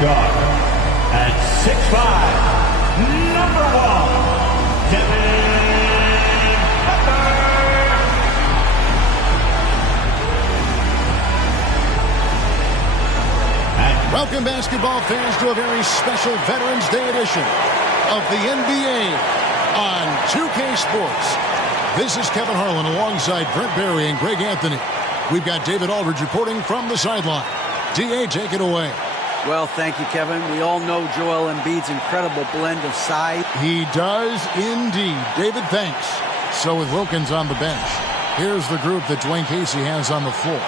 guard. At 6'5", number 1, Devin Booker. Welcome, basketball fans, to a very special Veterans Day edition of the NBA on 2K Sports. This is Kevin Harlan alongside Brent Barry and Greg Anthony. We've got David Aldridge reporting from the sideline. D.A., take it away. Well, thank you, Kevin. We all know Joel Embiid's incredible blend of size. He does indeed. David, thanks. So with Wilkins on the bench, here's the group that Dwayne Casey has on the floor.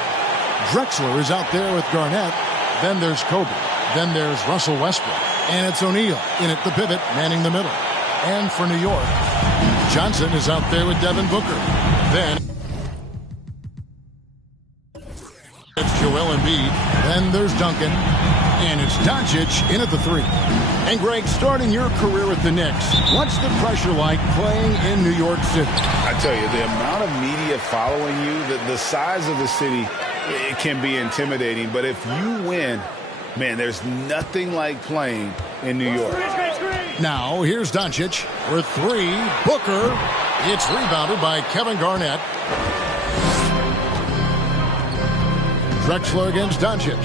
Drexler is out there with Garnett. Then there's Kobe. Then there's Russell Westbrook. And it's O'Neal in at the pivot, manning the middle. And for New York, Johnson is out there with Devin Booker. Then it's Joel Embiid. Then there's Duncan. And it's Doncic in at the 3. And Greg, starting your career with the Knicks, what's the pressure like playing in New York City? I tell you, the amount of media following you, the size of the city, it can be intimidating. But if you win, man, there's nothing like playing in New York. Now, here's Doncic for 3. Booker. It's rebounded by Kevin Garnett. Drexler against Doncic.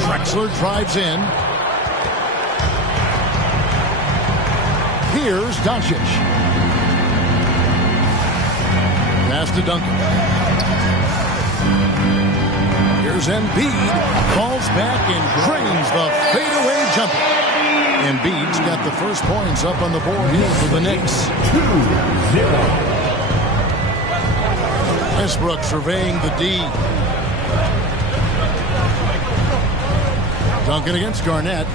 Drexler drives in. Here's Doncic. Pass to Duncan. Here's Embiid. Falls back and drains the fadeaway jumper. Embiid's got the first points up on the board here for the Knicks. 2-0. Westbrook surveying the D. Duncan against Garnett.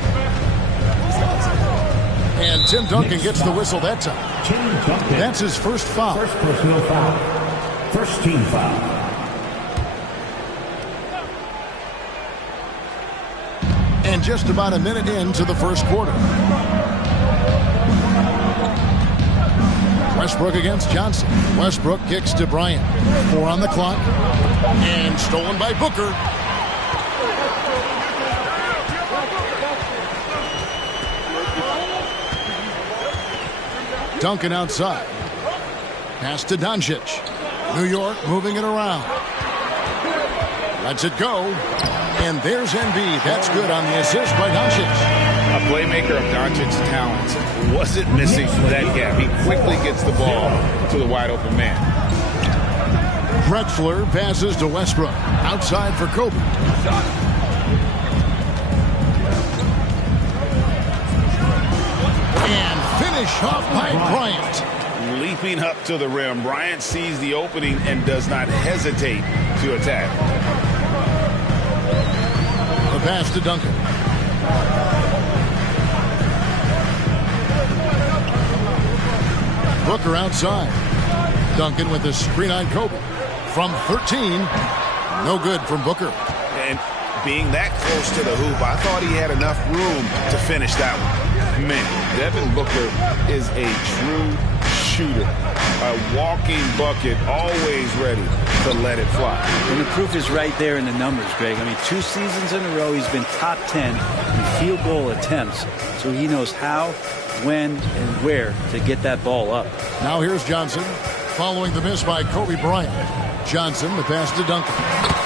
And Tim Duncan gets the whistle that time. That's his first foul. First personal foul. First team foul. And just about a minute into the first quarter. Westbrook against Johnson. Westbrook kicks to Bryant. 4 on the clock. And stolen by Booker. Duncan outside. Pass to Doncic. New York moving it around. Lets it go. And there's Embiid. That's good on the assist by Doncic. A playmaker of Doncic's talents wasn't missing that gap. He quickly gets the ball to the wide open man. Drexler passes to Westbrook. Outside for Kobe. And finish off by Bryant. Leaping up to the rim, Bryant sees the opening and does not hesitate to attack. The pass to Duncan. Booker outside. Duncan with the screen on Kobe. From 13. No good from Booker. And being that close to the hoop, I thought he had enough room to finish that one. Man, Devin Booker is a true shooter. A walking bucket, always ready to let it fly. And the proof is right there in the numbers, Greg. I mean, 2 seasons in a row, he's been top 10 in field goal attempts. So he knows how, when, and where to get that ball up. Now here's Johnson following the miss by Kobe Bryant. Johnson, the pass to Duncan.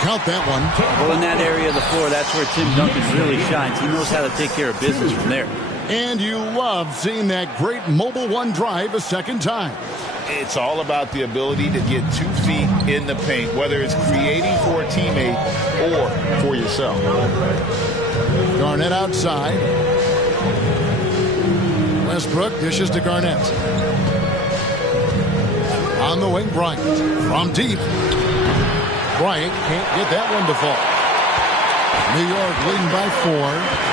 Count that one. Well, in that area of the floor, that's where Tim Duncan really shines. He knows how to take care of business from there. And you love seeing that great mobile one drive a second time. It's all about the ability to get 2 feet in the paint, whether it's creating for a teammate or for yourself. Garnett outside. Westbrook dishes to Garnett. On the wing, Bryant. From deep. Bryant can't get that one to fall. New York leading by 4.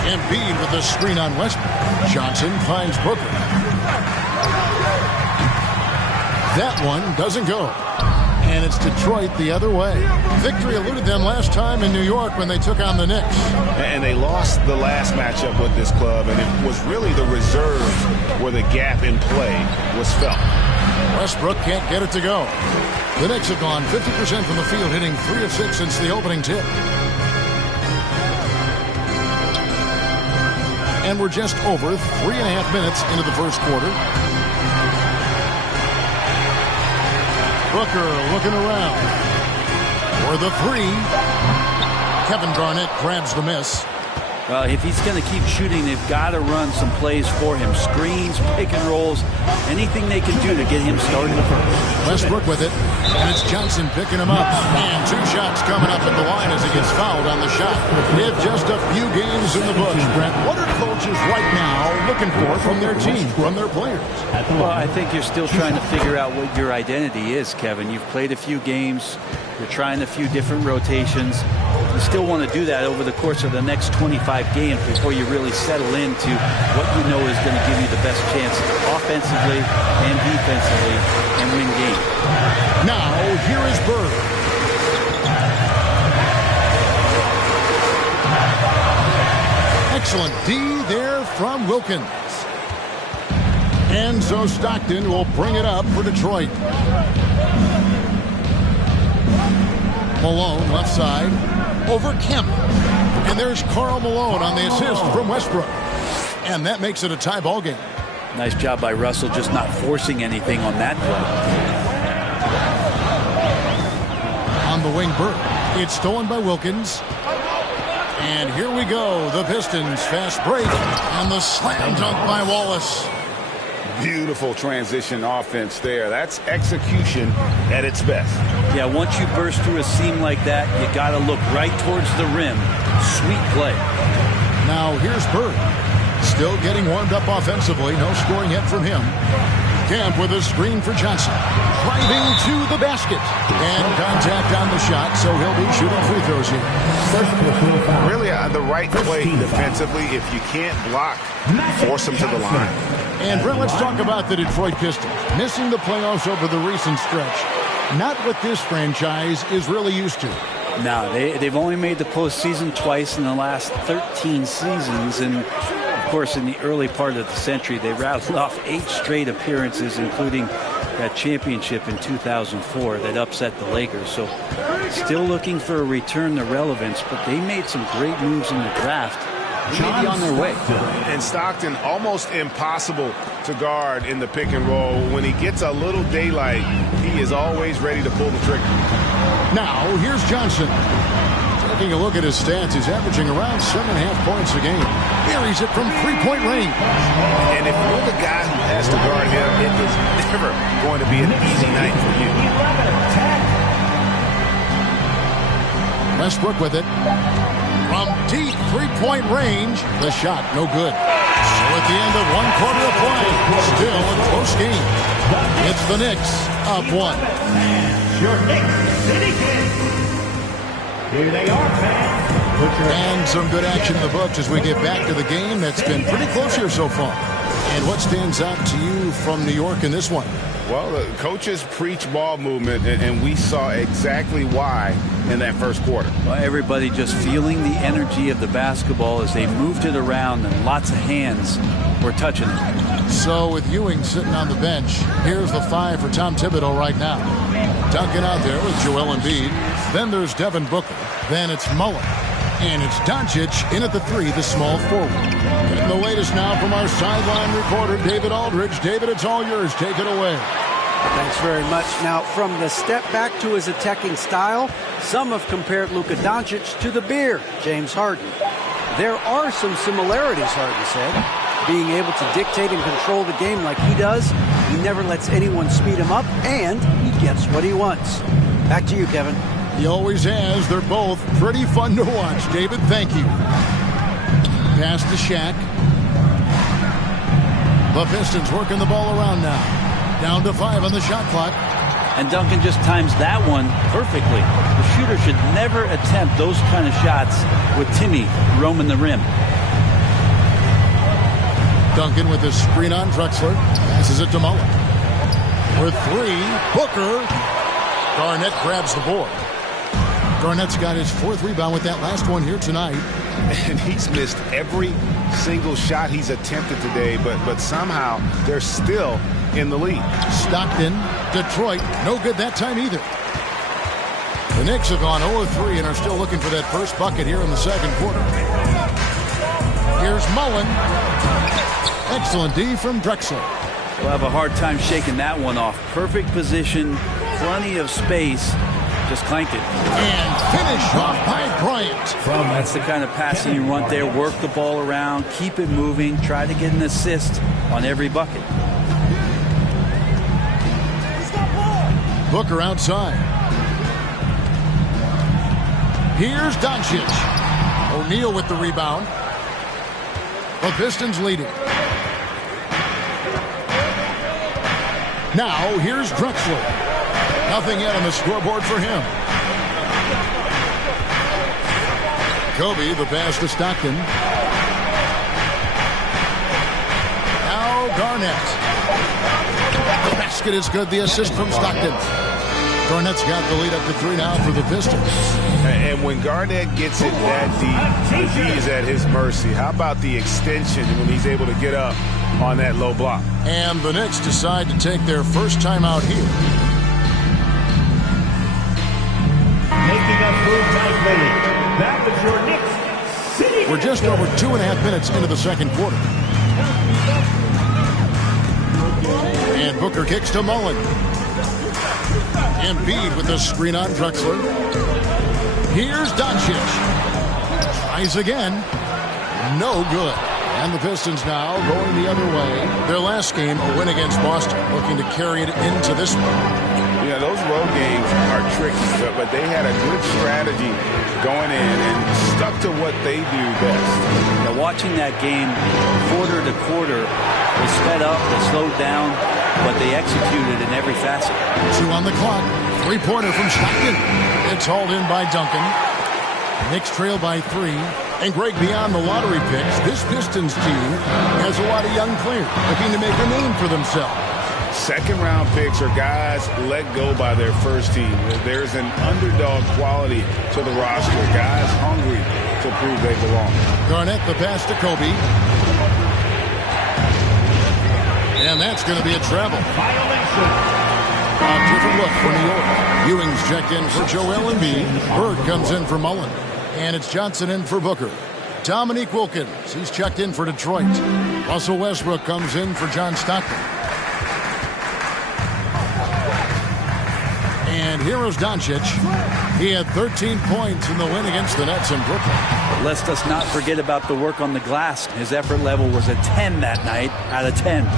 Embiid with the screen on Westbrook. Johnson finds Booker. That one doesn't go. And it's Detroit the other way. Victory eluded them last time in New York when they took on the Knicks. And they lost the last matchup with this club, and it was really the reserves where the gap in play was felt. Westbrook can't get it to go. The Knicks have gone 50% from the field, hitting 3 of 6 since the opening tip. And we're just over 3.5 minutes into the first quarter. Booker looking around for the three. Kevin Garnett grabs the miss. Well, if he's going to keep shooting, they've got to run some plays for him. Screens, pick and rolls, anything they can do to get him started. Westbrook with it, and it's Johnson picking him up. And 2 shots coming up at the line as he gets fouled on the shot. With just a few games in the books, Brent, what are coaches right now looking for from their team, from their players? Well, I think you're still trying to figure out what your identity is, Kevin. You've played a few games. You're trying a few different rotations. You still want to do that over the course of the next 25 games before you really settle into what you know is going to give you the best chance offensively and defensively and win games. Now, here is Bird. Excellent D there from Wilkins. And so Stockton will bring it up for Detroit. Malone left side over Kemp. And there's Karl Malone on the assist from Westbrook. And that makes it a tie ball game. Nice job by Russell just not forcing anything on that play. On the wing, Bird. It's stolen by Wilkins. And here we go. The Pistons fast break. And the slam dunk by Wallace. Beautiful transition offense there. That's execution at its best. Yeah, once you burst through a seam like that, you got to look right towards the rim. Sweet play. Now here's Bird. Still getting warmed up offensively. No scoring yet from him. Camp with a screen for Johnson. Driving to the basket. And contact on the shot, so he'll be shooting free throws here. Really the right play defensively. If you can't block, force them to the line. And Brent, let's talk about the Detroit Pistons. Missing the playoffs over the recent stretch. Not what this franchise is really used to. No, they've only made the postseason twice in the last 13 seasons. And, of course, in the early part of the century, they rattled off 8 straight appearances, including that championship in 2004 that upset the Lakers. So still looking for a return to relevance, but they made some great moves in the draft. They may be on their way. And Stockton almost impossible to guard in the pick and roll. When he gets a little daylight, he is always ready to pull the trigger. Now, here's Johnson. Taking a look at his stats, he's averaging around 7.5 points a game. Buries it from 3-point range. And if you're the guy who has to guard him, it is never going to be an easy night for you. 11 of 10. Westbrook with it. From deep 3-point range, the shot no good. So at the end of 1 quarter of play, still a close game. It's the Knicks up 1. Your Knicks City Kings. Here they are, fans. And some good action in the books as we get back to the game that's been pretty close here so far. And what stands out to you from New York in this one? Well, the coaches preach ball movement, and we saw exactly why in that first quarter. Well, everybody just feeling the energy of the basketball as they moved it around, and lots of hands were touching it. So with Ewing sitting on the bench, here's the 5 for Tom Thibodeau right now. Duncan out there with Joel Embiid. Then there's Devin Booker. Then it's Mullen. And it's Doncic in at the 3, the small forward. And the latest now from our sideline reporter, David Aldridge. David, it's all yours. Take it away. Thanks very much. Now, from the step back to his attacking style, some have compared Luka Doncic to the Bear, James Harden. There are some similarities, Harden said. Being able to dictate and control the game like he does, he never lets anyone speed him up, and he gets what he wants. Back to you, Kevin. He always has. They're both pretty fun to watch. David, thank you. Pass to Shaq. The Pistons working the ball around now. Down to 5 on the shot clock. And Duncan just times that one perfectly. The shooter should never attempt those kind of shots with Timmy roaming the rim. Duncan with his screen on Drexler. Passes it to Mullen. With 3, Booker. Garnett grabs the board. Garnett's got his 4th rebound with that last one here tonight. And he's missed every single shot he's attempted today, but somehow they're still in the league. Stockton, Detroit, no good that time either. The Knicks have gone 0-3 and are still looking for that first bucket here in the second quarter. Here's Mullen. Excellent D from Drexler. We'll have a hard time shaking that one off. Perfect position, plenty of space. Just clanked it. And finish off by Bryant. That's the kind of passing you want there. Work the ball around, keep it moving, try to get an assist on every bucket. Booker outside. Here's Doncic. O'Neal with the rebound. The Pistons leading. Now here's Drexler. Nothing yet on the scoreboard for him. Kobe, the pass to Stockton. Now Garnett. The basket is good. The assist from Stockton. Garnett's got the lead up to 3 now for the Pistons. And when Garnett gets it that deep, the D is at his mercy. How about the extension when he's able to get up on that low block? And the Knicks decide to take their first time out here. Making up for time late. That was your Knicks City. We're just over 2.5 minutes into the second quarter. And Booker kicks to Mullen. Embiid with the screen on Drexler. Here's Doncic. Tries again. No good. And the Pistons now going the other way. Their last game, a win against Boston, looking to carry it into this one. Yeah, those road games are tricky, but they had a good strategy going in and stuck to what they do best. Now, watching that game quarter to quarter, they sped up, they slowed down, but they executed in every facet. 2 on the clock. 3-pointer from Stockton. It's hauled in by Duncan. Knicks trail by 3. And Greg, beyond the lottery picks, this Pistons team has a lot of young players looking to make a name for themselves. Second-round picks are guys let go by their first team. There's an underdog quality to the roster. Guys hungry to prove they belong. Garnett, the pass to Kobe. And that's going to be a travel. A different look for New York. Ewing's checked in for Joel Embiid. Bird comes in for Mullen. And it's Johnson in for Booker. Dominique Wilkins, he's checked in for Detroit. Russell Westbrook comes in for John Stockton. And here's Doncic. He had 13 points in the win against the Nets in Brooklyn. Let's us not forget about the work on the glass. His effort level was a 10 that night out of 10.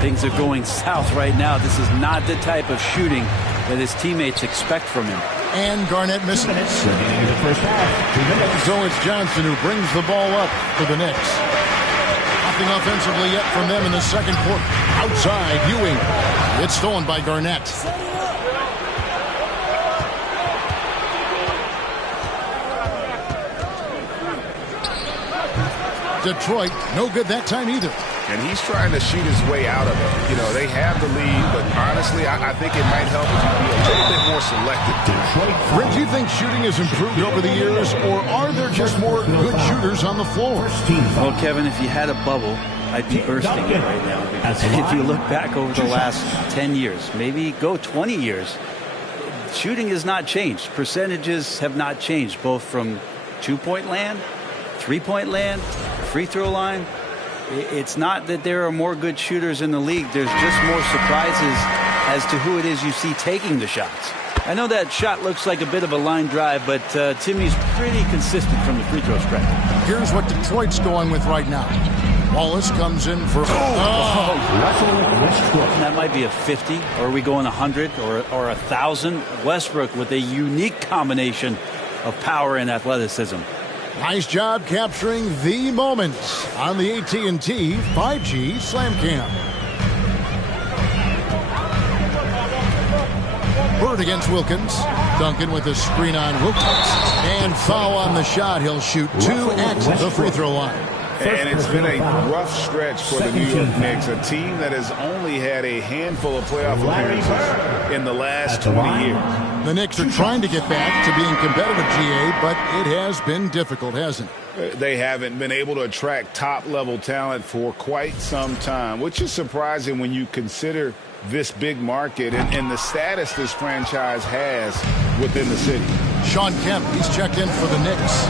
Things are going south right now. This is not the type of shooting that his teammates expect from him. And Garnett misses. The first half. So it's Johnson who brings the ball up for the Knicks. Nothing offensively yet from them in the second quarter. Outside, Ewing. It's stolen by Garnett. Detroit, no good that time either. And he's trying to shoot his way out of it. You know, they have the lead, but honestly, I think it might help if you be a little bit more selective. Rick, do you think shooting has improved over the years, or are there just more good shooters on the floor? Well, Kevin, if you had a bubble, I'd be bursting it right now. And if you look back over the last 10 years, maybe go 20 years, shooting has not changed. Percentages have not changed, both from two-point land, three-point land, free throw line. It's not that there are more good shooters in the league. There's just more surprises as to who it is you see taking the shots. I know that shot looks like a bit of a line drive, but Timmy's pretty consistent from the free throw stretch. Here's what Detroit's going with right now. Wallace comes in for... That might be a 50, or are we going 100 or 1,000? Westbrook with a unique combination of power and athleticism. Nice job capturing the moments on the AT&T 5G Slam Cam. Bird against Wilkins. Duncan with a screen on Wilkins. And foul on the shot. He'll shoot 2 at the free throw line. And it's been a rough stretch for the New York Knicks, a team that has only had a handful of playoff appearances in the last 20 years. The Knicks are trying to get back to being competitive, GA, but it has been difficult, hasn't it? They haven't been able to attract top-level talent for quite some time, which is surprising when you consider this big market and the status this franchise has within the city. Shawn Kemp, he's checked in for the Knicks.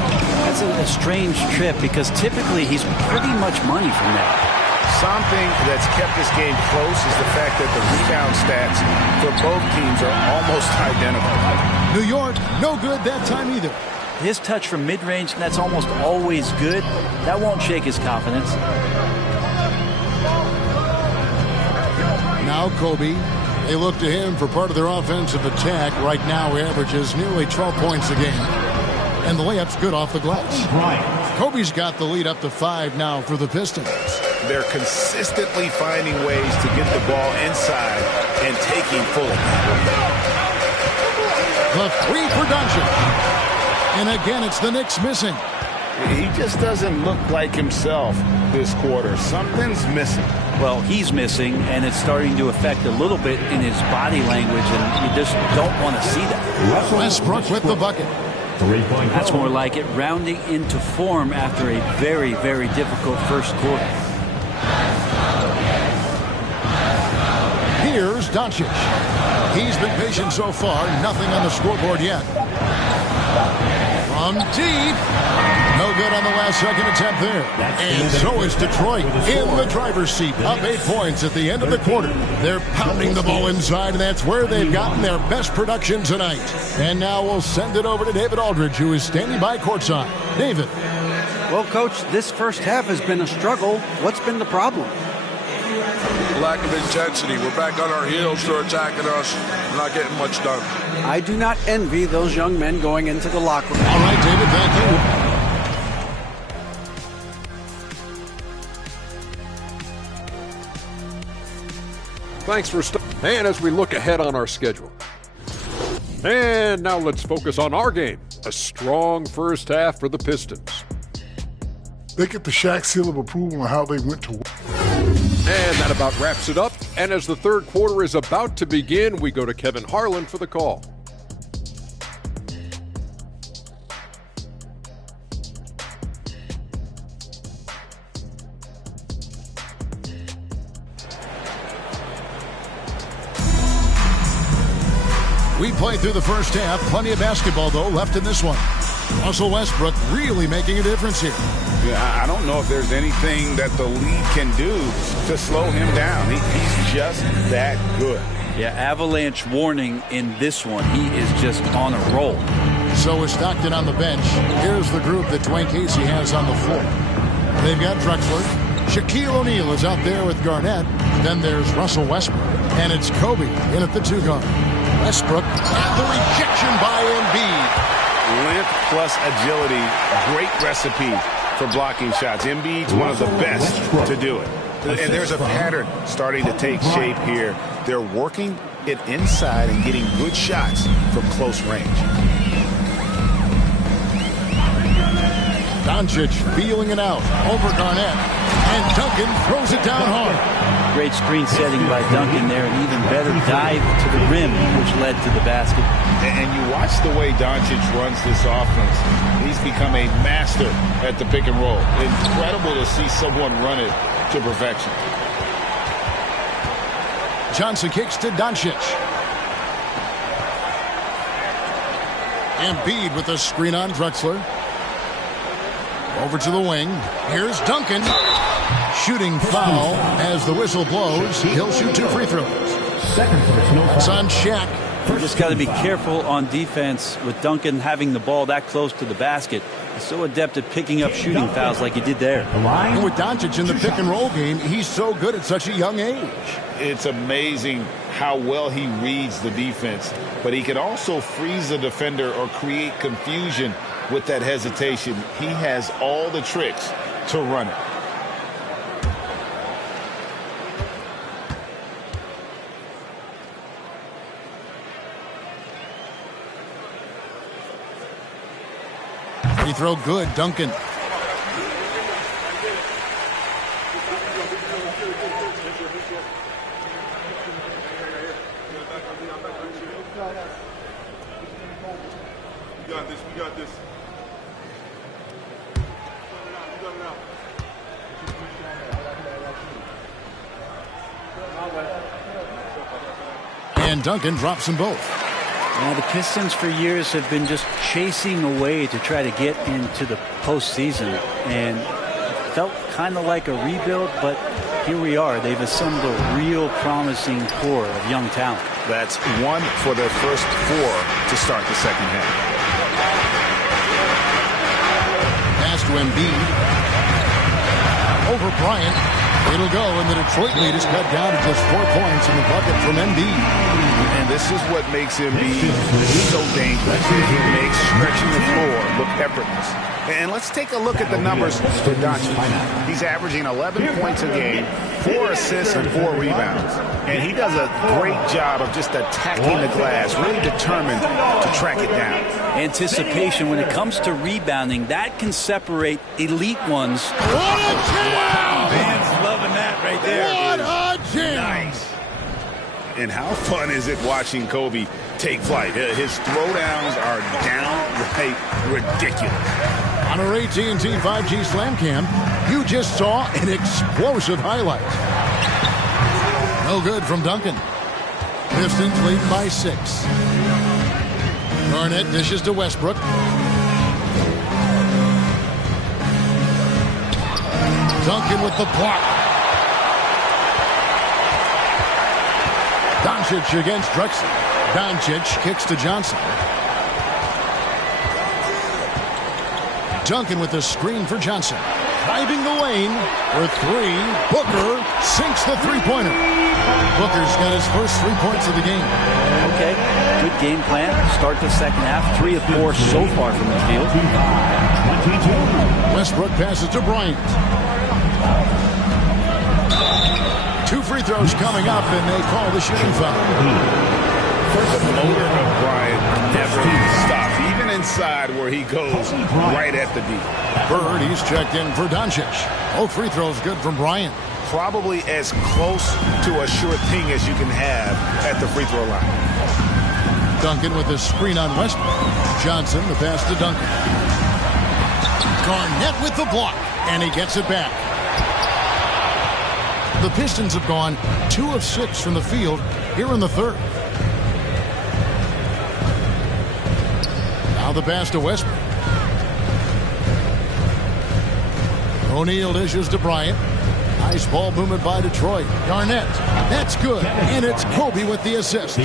That's a strange trip because typically he's pretty much money from that. Something that's kept this game close is the fact that the rebound stats for both teams are almost identical. New York, no good that time either. His touch from mid-range, that's almost always good. That won't shake his confidence. Now Kobe. They look to him for part of their offensive attack. Right now he averages nearly 12 points a game. And the layup's good off the glass. Kobe's got the lead up to 5 now for the Pistons. They're consistently finding ways to get the ball inside and taking full advantage. The 3 for Doncic. And again, it's the Knicks missing. He just doesn't look like himself this quarter. Something's missing. Well, he's missing, and it's starting to affect a little bit in his body language, and you just don't want to see that. Westbrook with the bucket. That's more like it, rounding into form after a very, very difficult first quarter. Here's Doncic. He's been patient so far. Nothing on the scoreboard yet. From deep. No good on the last second attempt there. And so is Detroit in the driver's seat. Up 8 points at the end of the quarter. They're pounding the ball inside, and that's where they've gotten their best production tonight. And now we'll send it over to David Aldridge, who is standing by courtside. David. Well, Coach, this first half has been a struggle. What's been the problem? Lack of intensity. We're back on our heels. They're attacking us. We're not getting much done. I do not envy those young men going into the locker room. All right, David, thank you. Thanks for and as we look ahead on our schedule. And now let's focus on our game. A strong first half for the Pistons. They get the Shaq seal of approval on how they went to work. And that about wraps it up. And as the third quarter is about to begin, we go to Kevin Harlan for the call. We played through the first half. Plenty of basketball, though, left in this one. Russell Westbrook really making a difference here. Yeah, I don't know if there's anything that the league can do to slow him down. He's just that good. Yeah, avalanche warning in this one. He is just on a roll. So is Stockton on the bench. Here's the group that Dwayne Casey has on the floor. They've got Drexler. Shaquille O'Neal is out there with Garnett. Then there's Russell Westbrook. And it's Kobe in at the 2 guard. Westbrook and the rejection by Embiid. Length plus agility, great recipe for blocking shots. Embiid's one of the best to do it. And there's a pattern starting to take shape here. They're working it inside and getting good shots from close range. Doncic feeling it out over Garnett. And Duncan throws it down hard. Great screen setting by Duncan there, and even better dive to the rim, which led to the basket. And you watch the way Doncic runs this offense. He's become a master at the pick and roll. Incredible to see someone run it to perfection. Johnson kicks to Doncic. Embiid with a screen on Drexler. Over to the wing. Here's Duncan. Shooting foul as the whistle blows. He'll shoot 2 free throws. It's on Shaq. You just got to be careful on defense with Duncan having the ball that close to the basket. He's so adept at picking up shooting fouls like he did there. And with Doncic in the pick and roll game, he's so good at such a young age. It's amazing how well he reads the defense, but he can also freeze a defender or create confusion with that hesitation. He has all the tricks to run it. Free throw good, Duncan. We got this. And Duncan drops them both. Now, the Pistons for years have been just chasing away to try to get into the postseason, and it felt kind of like a rebuild, but here we are. They've assembled a real promising core of young talent. That's one for their first 4 to start the second half. Pass to Embiid. Over Bryant. It'll go, and the Detroit lead is cut down to just 4 points in the bucket from Embiid. And this is what makes Embiid so dangerous. He makes stretching the floor look effortless. And let's take a look at the numbers for Doncic. He's averaging 11 points a game, 4 assists, and 4 rebounds. And he does a great job of just attacking the glass, really determined to track it down. Anticipation when it comes to rebounding, that can separate elite ones. What a jam! Fans loving that right there. What a jam! Nice. And how fun is it watching Kobe take flight? His throwdowns are downright ridiculous. On our AT&T 5G Slam Cam, you just saw an explosive highlight. No good from Duncan. Pistons lead by 6. Garnett dishes to Westbrook. Duncan with the block. Doncic against Drexler. Doncic kicks to Johnson. Duncan with the screen for Johnson. Driving the lane for 3. Booker sinks the three-pointer. Booker's got his first 3 points of the game. Okay, good game plan. Start the second half. 3 of 4 so far from the field. Westbrook passes to Bryant. 2 free throws coming up, and they call the shooting foul. The motor of Bryant never stops, even inside where he goes right at the D. Bird, he's checked in for Doncic. Both free throws good from Bryant. Probably as close to a sure thing as you can have at the free throw line. Duncan with the screen on Westbrook. Johnson, the pass to Duncan. Garnett with the block, and he gets it back. The Pistons have gone 2 of 6 from the field here in the third. Now the pass to Westbrook. O'Neal dishes to Bryant. Nice ball movement by Detroit. Garnett. That's good. And it's Kobe with the assist.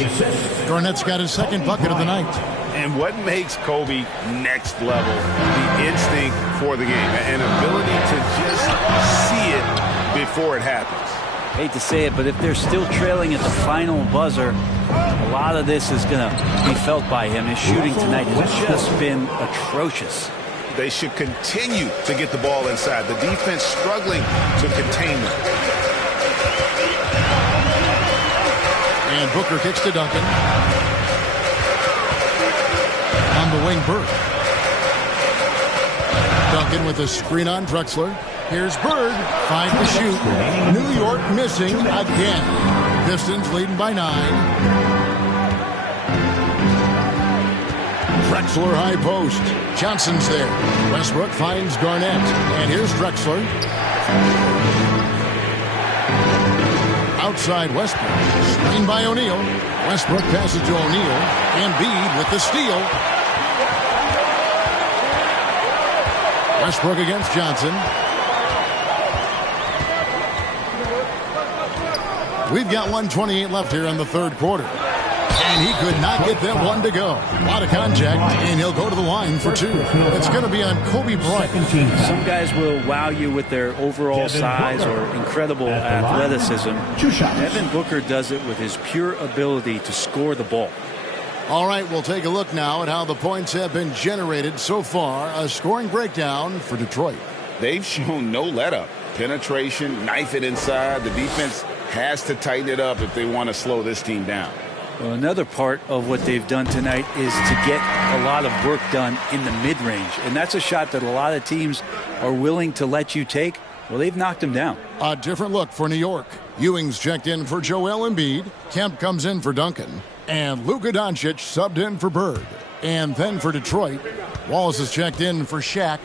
Garnett's got his second bucket of the night. And what makes Kobe next level? The instinct for the game. An ability to just see it before it happens. Hate to say it, but if they're still trailing at the final buzzer, a lot of this is going to be felt by him. His shooting tonight has just been atrocious. They should continue to get the ball inside. The defense struggling to contain them. And Booker kicks to Duncan. On the wing, Bird. Duncan with a screen on Drexler. Here's Bird. Finds the shoot. New York missing again. Pistons leading by 9. Drexler high post. Johnson's there. Westbrook finds Garnett. And here's Drexler. Outside Westbrook. Screen by O'Neal. Westbrook passes to O'Neal. Embiid with the steal. Westbrook against Johnson. We've got 1:28 left here in the third quarter. And he could not get them one to go. A lot of contact, and he'll go to the line for 2. It's going to be on Kobe Bryant. Some guys will wow you with their overall size or incredible athleticism. Devin Booker does it with his pure ability to score the ball. All right, we'll take a look now at how the points have been generated so far. A scoring breakdown for Detroit. They've shown no let-up. Penetration, knife it inside. The defense has to tighten it up if they want to slow this team down. Well, another part of what they've done tonight is to get a lot of work done in the mid-range. And that's a shot that a lot of teams are willing to let you take. Well, they've knocked him down. A different look for New York. Ewing's checked in for Joel Embiid. Kemp comes in for Duncan. And Luka Doncic subbed in for Bird. And then for Detroit, Wallace is checked in for Shaq.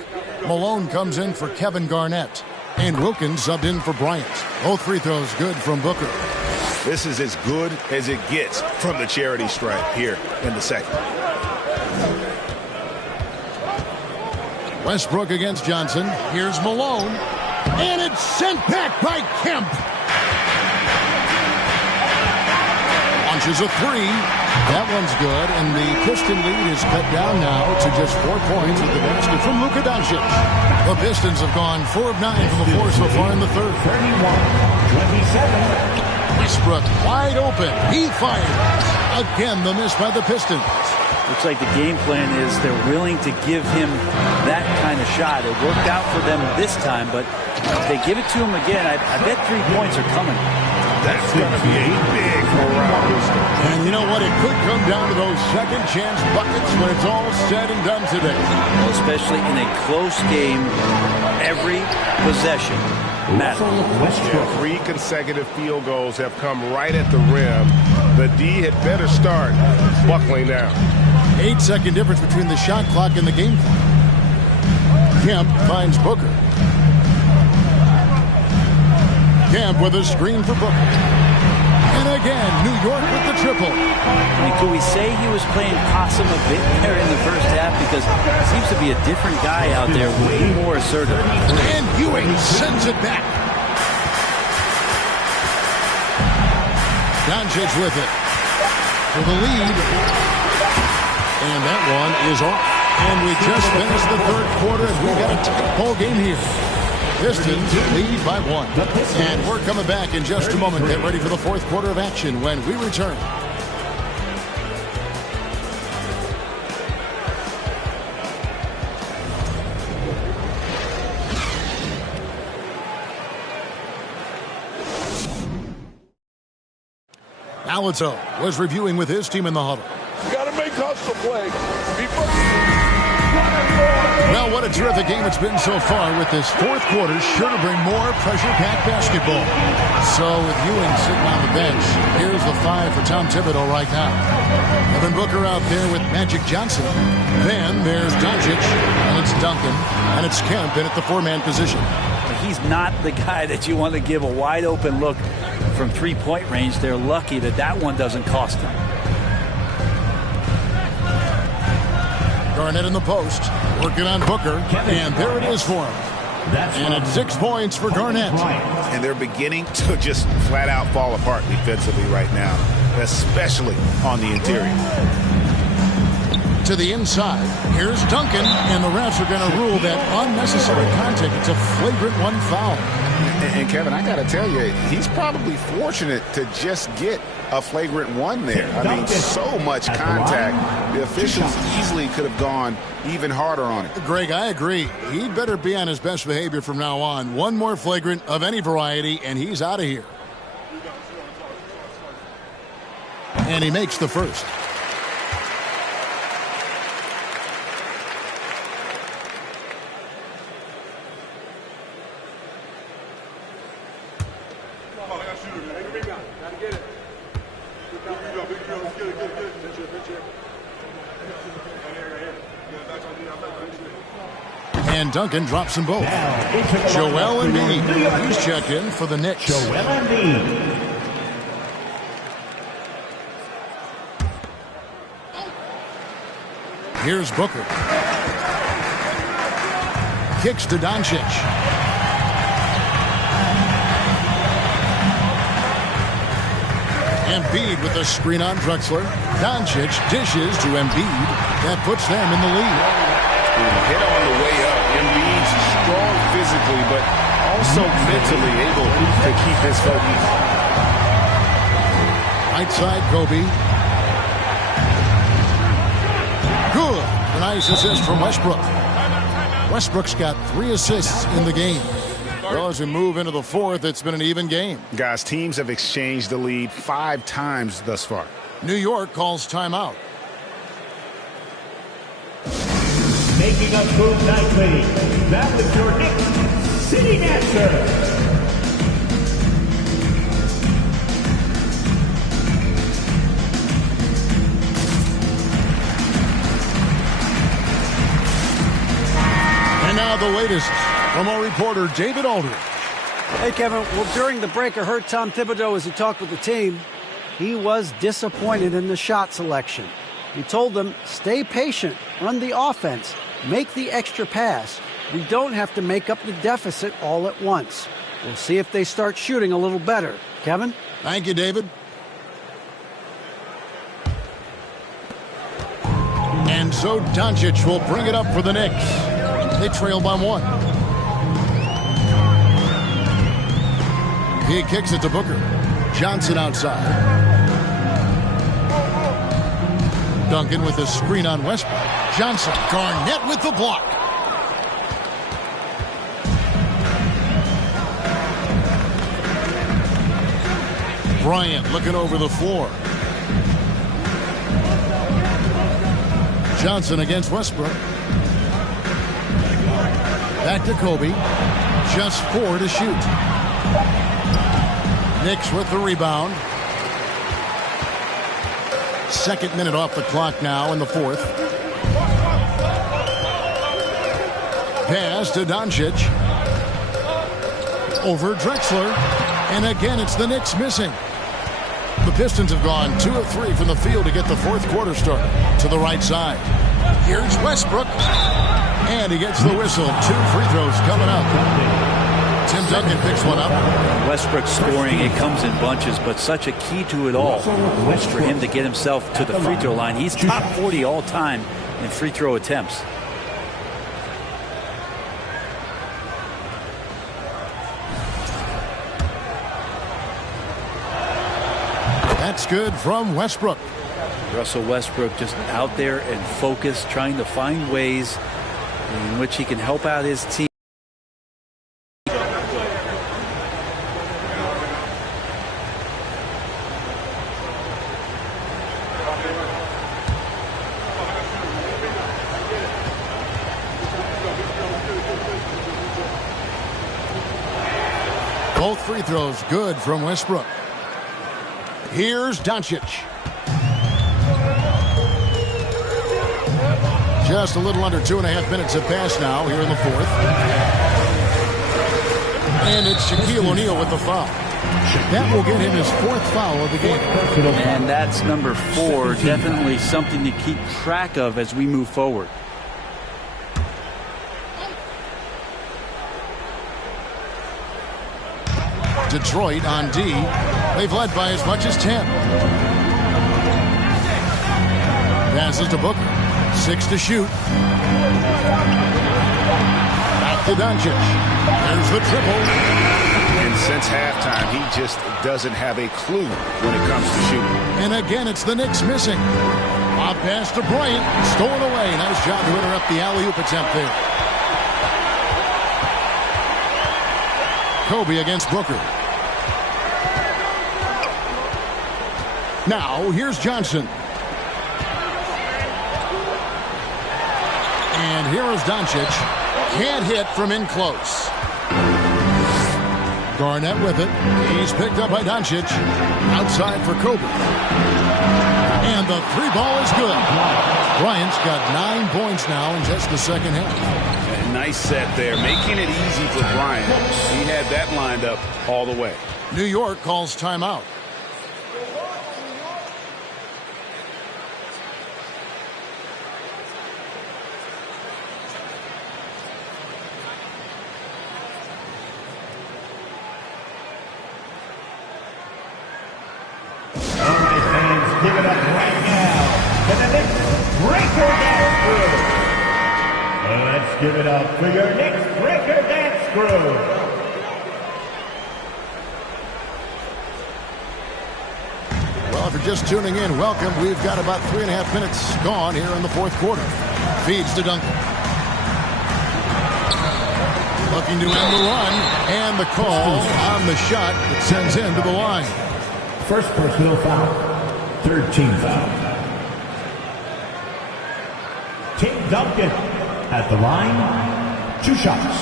Malone comes in for Kevin Garnett. And Wilkins subbed in for Bryant. Both free throws good from Booker. This is as good as it gets from the charity stripe here in the second. Westbrook against Johnson. Here's Malone. And it's sent back by Kemp. Launches a three. That one's good. And the Piston lead is cut down now to just 4 points with the basket from Luka Doncic. The Pistons have gone 4 of 9 from the floor so far in the third. 31-27. Westbrook wide open. He fires. Again, the miss by the Pistons. Looks like the game plan is they're willing to give him that kind of shot. It worked out for them this time, but if they give it to him again, I bet 3 points are coming. That's going to be a big morale booster. And you know what? It could come down to those second chance buckets when it's all said and done today. Well, especially in a close game, every possession matters. Yeah, 3 consecutive field goals have come right at the rim. The D had better start buckling down. 8-second difference between the shot clock and the game clock. Kemp finds Booker. Kemp with a screen for Booker. And again, New York with the triple. I mean, could we say he was playing possum a bit there in the first half? Because it seems to be a different guy out there, way more assertive. And Ewing sends it back. Doncic with it. For the lead. And that one is off. And we just finished the third quarter and we've got a tight ball game here. Pistons lead by 1. And we're coming back in just a moment. Get ready for the fourth quarter of action when we return. Alito was reviewing with his team in the huddle. You got to make hustle play. Well, what a terrific game it's been so far with this fourth quarter. Sure to bring more pressure-packed basketball. So with Ewing sitting on the bench, here's the 5 for Tom Thibodeau right now. Devin Booker out there with Magic Johnson. Then there's Doncic, and it's Duncan, and it's Kemp in at the 4-man position. He's not the guy that you want to give a wide-open look from 3-point range. They're lucky that that one doesn't cost them. Garnett in the post, working on Booker, and there it is for him. And it's 6 points for Garnett. And they're beginning to just flat out fall apart defensively right now, especially on the interior. To the inside, here's Duncan, and the refs are going to rule that unnecessary contact. It's a flagrant 1 foul. And Kevin, I got to tell you, he's probably fortunate to just get a flagrant 1 there. I mean, so much contact. The officials easily could have gone even harder on it. Greg, I agree. He'd better be on his best behavior from now on. One more flagrant of any variety, and he's out of here. And he makes the first. And Duncan drops them both. Joel Embiid, he's checked in for the Knicks. Joel Embiid. Here's Booker. Kicks to Doncic. Embiid with a screen on Drexler. Doncic dishes to Embiid. That puts them in the lead. Hit on the way up. Embiid's strong physically, but also mentally able to keep his focus. Right side, Kobe. Good. A nice assist from Westbrook. Westbrook's got 3 assists in the game. Well, as we move into the fourth, it's been an even game. Guys, teams have exchanged the lead 5 times thus far. New York calls timeout. Making up move nightly. That was your Knicks City Dancer. And now the latest from our reporter, David Aldridge. Hey, Kevin. Well, during the break, I heard Tom Thibodeau as he talked with the team. He was disappointed in the shot selection. He told them, stay patient, run the offense, make the extra pass. We don't have to make up the deficit all at once. We'll see if they start shooting a little better. Kevin? Thank you, David. And so Doncic will bring it up for the Knicks. They trail by 1. He kicks it to Booker. Johnson outside. Duncan with a screen on Westbrook. Johnson. Garnett with the block. Bryant looking over the floor. Johnson against Westbrook. Back to Kobe. Just 4 to shoot. Knicks with the rebound. Second minute off the clock now in the 4th. Pass to Doncic. Over Drexler. And again, it's the Knicks missing. The Pistons have gone 2 of 3 from the field to get the 4th quarter started. To the right side. Here's Westbrook. And he gets the whistle. 2 free throws coming up. Tim Duncan picks one up. Westbrook scoring, it comes in bunches, but such a key to it all was for him to get himself to the free throw line. He's top 40 all time in free throw attempts. That's good from Westbrook. Russell Westbrook just out there and focused, trying to find ways in which he can help out his team. Both free throws good from Westbrook. Here's Doncic. Just a little under 2.5 minutes have passed now here in the 4th. And it's Shaquille O'Neal with the foul. That will get him his 4th foul of the game. And that's number 4. Definitely something to keep track of as we move forward. Detroit on D. They've led by as much as 10. Passes to Booker. 6 to shoot. Back to Doncic. There's the triple. And since halftime, he just doesn't have a clue when it comes to shooting. And again, it's the Knicks missing. Lob pass to Bryant. Stolen away. Nice job to interrupt the alley-oop attempt there. Kobe against Booker. Now, here's Johnson. And here is Doncic. Can't hit from in close. Garnett with it. He's picked up by Doncic. Outside for Kobe. And the 3 ball is good. Bryant's got 9 points now in just the second half. A nice set there, making it easy for Bryant. He had that lined up all the way. New York calls timeout. Give it up right now to the Knicks Breaker Dance Crew. Let's give it up for your Knicks Breaker Dance Crew. Well, if you're just tuning in, welcome. We've got about 3.5 minutes gone here in the 4th quarter. Feeds to Duncan. Looking to end the run. And the call on the shot that sends him to the line. First personal foul. 3rd team foul. Tim Duncan at the line. 2 shots.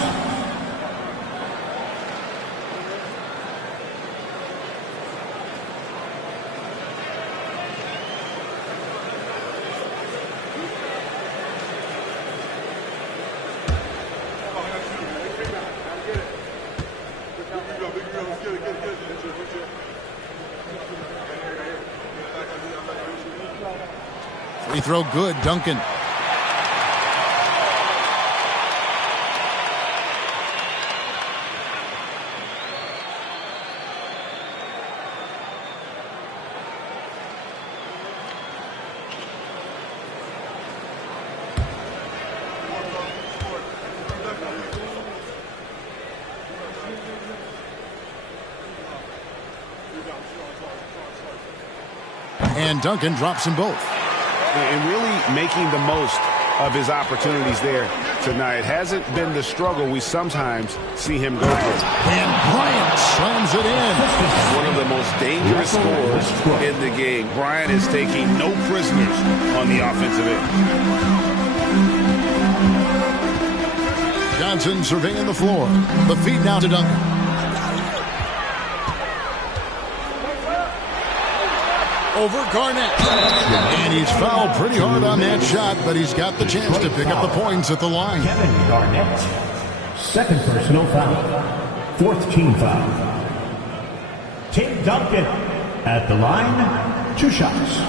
Free throw good, Duncan. And Duncan drops them both. And really making the most of his opportunities there tonight. Hasn't been the struggle we sometimes see him go through. And Bryant slams it in. One of the most dangerous scorers in the game. Bryant is taking no prisoners on the offensive end. Johnson surveying the floor. The feed now to Duncan. Over Garnett. And he's fouled pretty hard on that shot, but he's got the chance to pick up the points at the line. Kevin Garnett, second personal foul, fourth team foul. Tim Duncan at the line, 2 shots.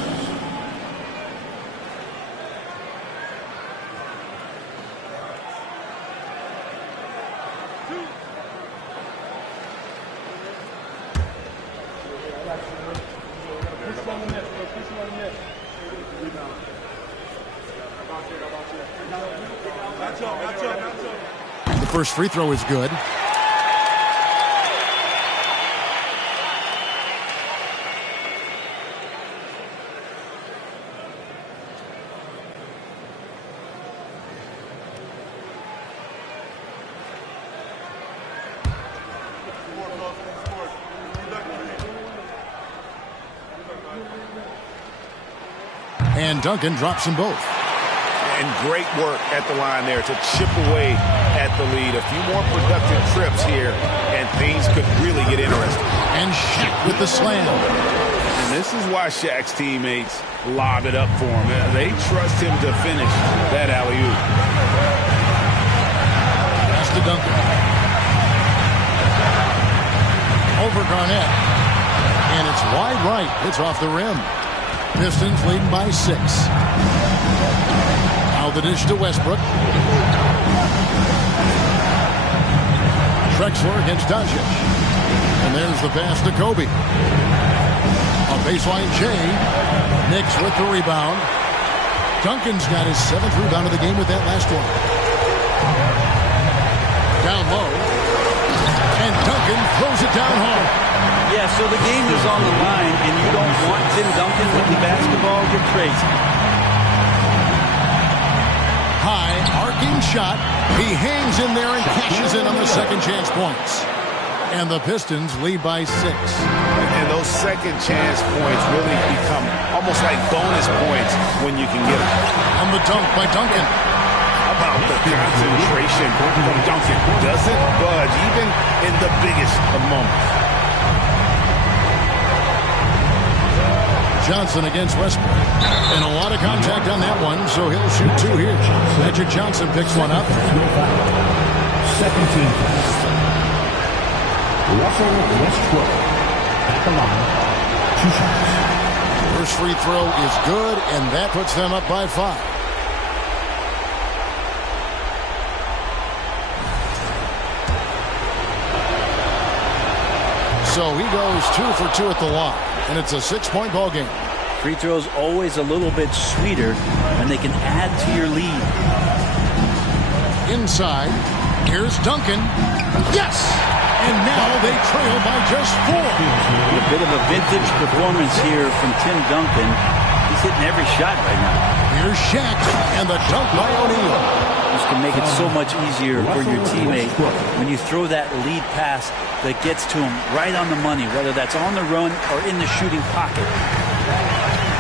The first free throw is good. And Duncan drops them both. And great work at the line there to chip away at the lead. A few more productive trips here, and things could really get interesting. And Shaq with the slam. And this is why Shaq's teammates lob it up for him. They trust him to finish that alley-oop. Pass to Duncan. Over Garnett. And it's wide right. It's off the rim. Pistons leading by 6. Now the dish to Westbrook. Drexler against Doncic. And there's the pass to Kobe. A baseline J. Knicks with the rebound. Duncan's got his 7th rebound of the game with that last one. Down low. And Duncan throws it down hard. Yeah, so the game is on the line, and you don't want Tim Duncan with the basketball. You're crazy. High, arcing shot. He hangs in there and cashes in on the second chance points. And the Pistons lead by 6. And those second chance points really become almost like bonus points when you can get them. On the dunk by Duncan. How about the concentration from Duncan? Doesn't budge, even in the biggest of moments. Johnson against Westbrook. And a lot of contact on that one, so he'll shoot 2 here. Magic Johnson picks one up. Second team foul. Russell Westbrook at the line, 2 shots. First free throw is good, and that puts them up by 5. So he goes 2 for 2 at the line, and it's a 6-point ball game. Free throws always a little bit sweeter, and they can add to your lead. Inside, here's Duncan. Yes! And now they trail by just 4. A bit of a vintage performance here from Tim Duncan. He's hitting every shot right now. Here's Shaq, and the dunk by O'Neal. This can make it so much easier for your teammate when you throw that lead pass that gets to him right on the money, whether that's on the run or in the shooting pocket.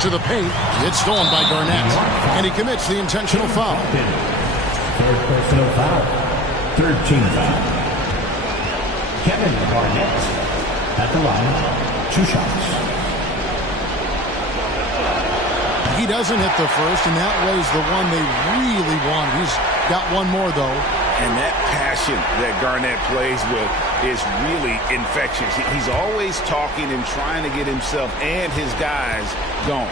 To the paint, it's stolen by Garnett, and he commits the intentional foul. Third personal foul, third team foul. Kevin Garnett at the line, 2 shots. He doesn't hit the first, and that was the one they really wanted. He's got one more, though. And that passion that Garnett plays with is really infectious. He's always talking and trying to get himself and his guys going.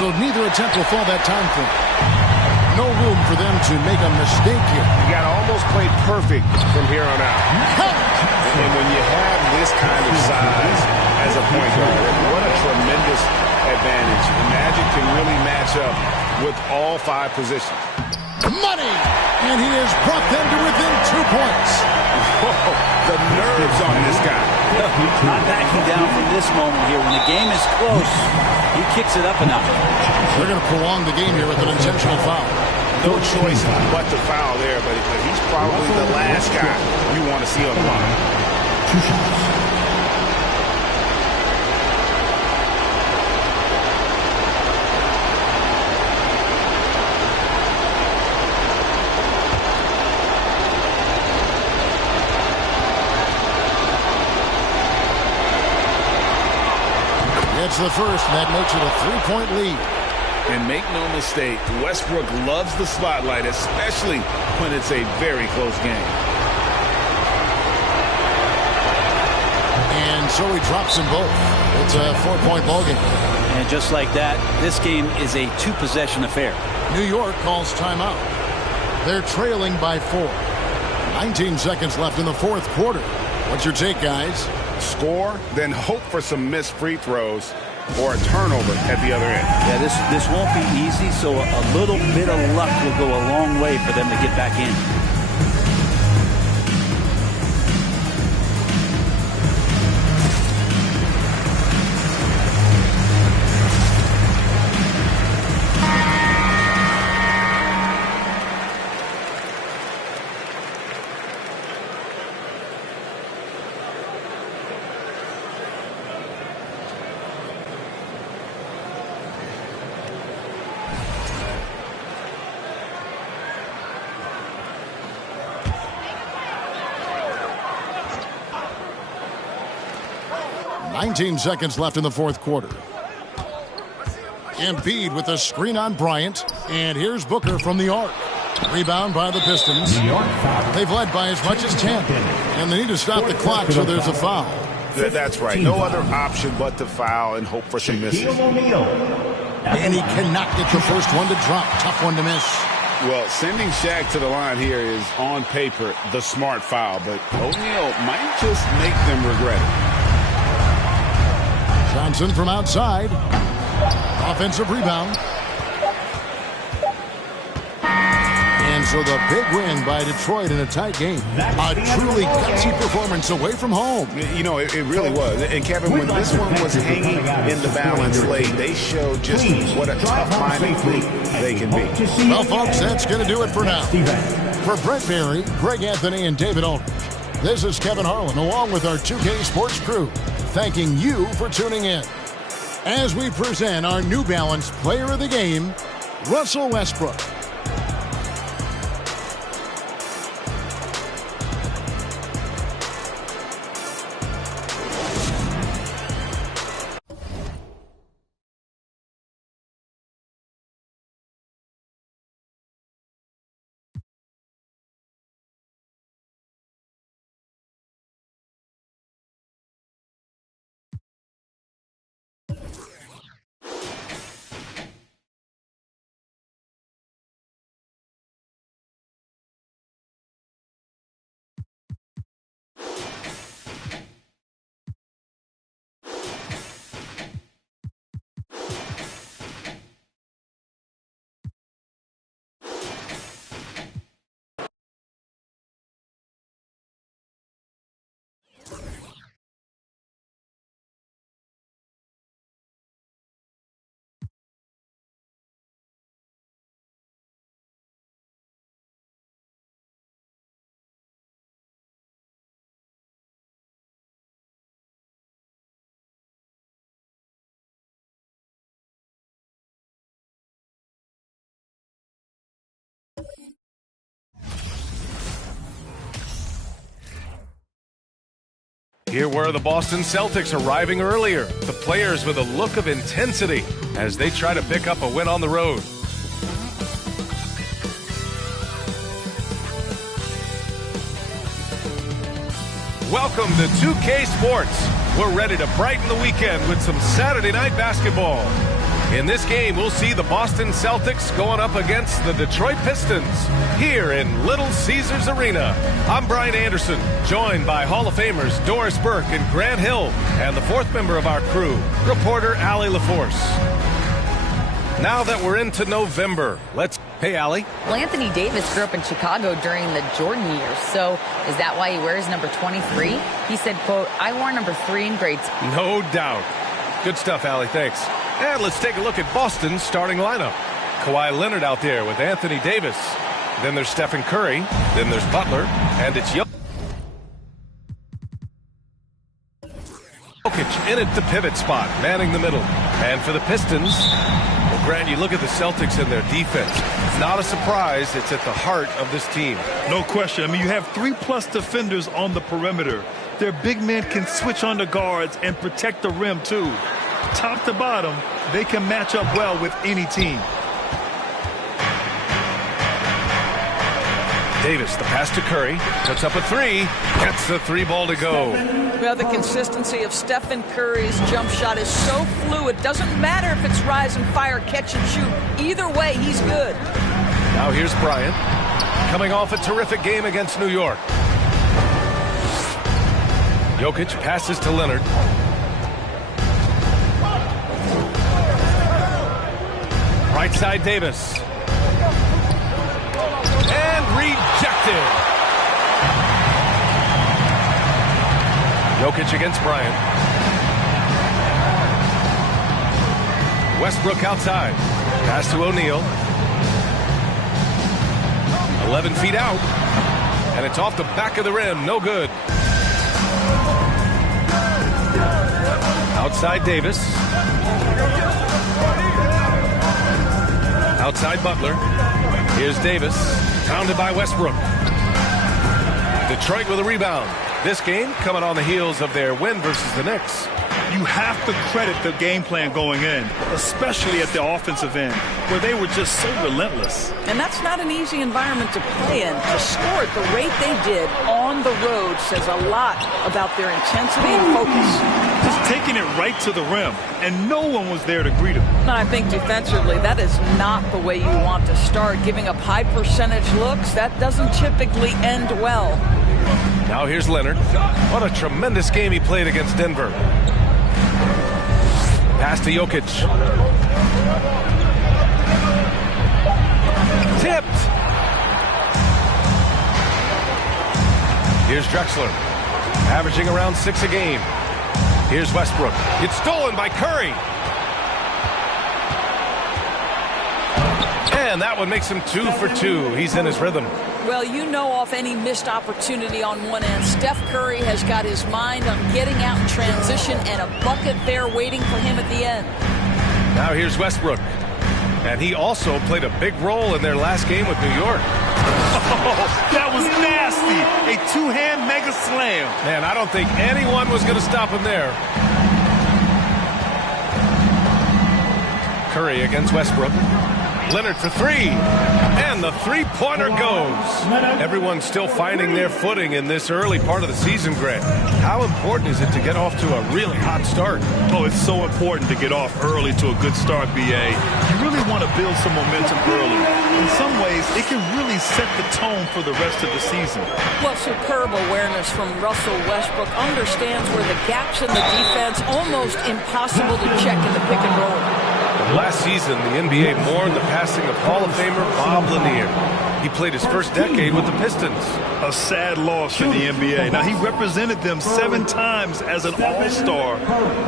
So neither attempt will fall that time frame. No room for them to make a mistake here. You got to almost play perfect from here on out. And when you have this kind of size as a point guard, what a tremendous advantage. The Magic can really match up with all 5 positions. Money! And he has brought them to within 2 points. Whoa, the nerves on this guy. Not backing down from this moment here. When the game is close, he kicks it up a notch. They're going to prolong the game here with an intentional foul. No choice but to foul there, but he's probably the last guy you want to see on the line. 2 shots. It's the first, and that makes it a 3-point lead. And make no mistake, Westbrook loves the spotlight, especially when it's a very close game. And so he drops them both. It's a 4-point ball game. And just like that, this game is a 2-possession affair. New York calls timeout. They're trailing by 4. 19 seconds left in the 4th quarter. What's your take, guys? Score, then hope for some missed free throws or a turnover at the other end. Yeah, this won't be easy, so a little bit of luck will go a long way for them to get back in. Nineteen seconds left in the 4th quarter. Embiid with a screen on Bryant. And here's Booker from the arc. Rebound by the Pistons. They've led by as much as 10. And they need to stop the clock, so there's a foul. That's right. No other option but to foul and hope for some misses. And he cannot get the first one to drop. Tough one to miss. Well, sending Shaq to the line here is, on paper, the smart foul. But O'Neal might just make them regret it. Johnson from outside. Offensive rebound. And so the big win by Detroit in a tight game. A truly gutsy performance away from home. You know, it really was. And Kevin, when this one was hanging in the balance late, they showed just what a tough-minded group they can be. Well, folks, that's going to do it for now. For Brent Barry, Greg Anthony, and David Aldridge, this is Kevin Harlan along with our 2K Sports crew, thanking you for tuning in as we present our New Balance Player of the Game, Russell Westbrook. Here were the Boston Celtics arriving earlier, the players with a look of intensity as they try to pick up a win on the road. Welcome to 2K Sports. We're ready to brighten the weekend with some Saturday night basketball. In this game, we'll see the Boston Celtics going up against the Detroit Pistons here in Little Caesars Arena. I'm Brian Anderson, joined by Hall of Famers Doris Burke and Grant Hill, and the fourth member of our crew, reporter Allie LaForce. Now that we're into November, Hey, Allie. Well, Anthony Davis grew up in Chicago during the Jordan years, so is that why he wears number 23? He said, quote, "I wore number 3 in grade school." No doubt. Good stuff, Allie. Thanks. And let's take a look at Boston's starting lineup. Kawhi Leonard out there with Anthony Davis. Then there's Stephen Curry. Then there's Butler. And it's Jokic in at the pivot spot, manning the middle. And for the Pistons, well, Grant, you look at the Celtics and their defense. It's not a surprise. It's at the heart of this team. No question. I mean, you have 3+ defenders on the perimeter. Their big men can switch on the guards and protect the rim, too. Top to bottom, they can match up well with any team. Davis, the pass to Curry, puts up a 3, gets the 3 ball to go. Well, the consistency of Stephen Curry's jump shot is so fluid. Doesn't matter if it's rise and fire, catch and shoot. Either way, he's good. Now here's Bryant, coming off a terrific game against New York. Jokic passes to Leonard. Right side, Davis. And rejected. Jokic against Bryant. Westbrook outside. Pass to O'Neal. 11 feet out. And it's off the back of the rim. No good. Outside Davis. Outside Butler. Here's Davis. Pounded by Westbrook. Detroit with a rebound. This game coming on the heels of their win versus the Knicks. You have to credit the game plan going in, especially at the offensive end, where they were just so relentless. And that's not an easy environment to play in. To score at the rate they did on the road says a lot about their intensity and focus. Just taking it right to the rim, and no one was there to greet him. And I think defensively, that is not the way you want to start. Giving up high percentage looks, that doesn't typically end well. Now here's Leonard. What a tremendous game he played against Denver. Pass to Jokic. Tipped. Here's Drexler, averaging around 6 a game. Here's Westbrook. It's stolen by Curry. And that one makes him 2 for 2. He's in his rhythm. Well, you know, off any missed opportunity on one end, Steph Curry has got his mind on getting out in transition and a bucket there waiting for him at the end. Now here's Westbrook. And he also played a big role in their last game with New York. Oh, that was nasty. A 2-hand mega slam. Man, I don't think anyone was going to stop him there. Curry against Westbrook. Leonard for 3. And the 3-pointer goes. Everyone's still finding their footing in this early part of the season, Grant. How important is it to get off to a really hot start? Oh, it's so important to get off early to a good start, B.A. You really want to build some momentum early. In some ways, it can really set the tone for the rest of the season. Well, superb awareness from Russell Westbrook. Understands where the gaps in the defense, almost impossible to check in the pick and roll. Last season, the NBA mourned the passing of Hall of Famer Bob Lanier. He played his first decade with the Pistons. A sad loss for the NBA. Now, he represented them 7 times as an all-star,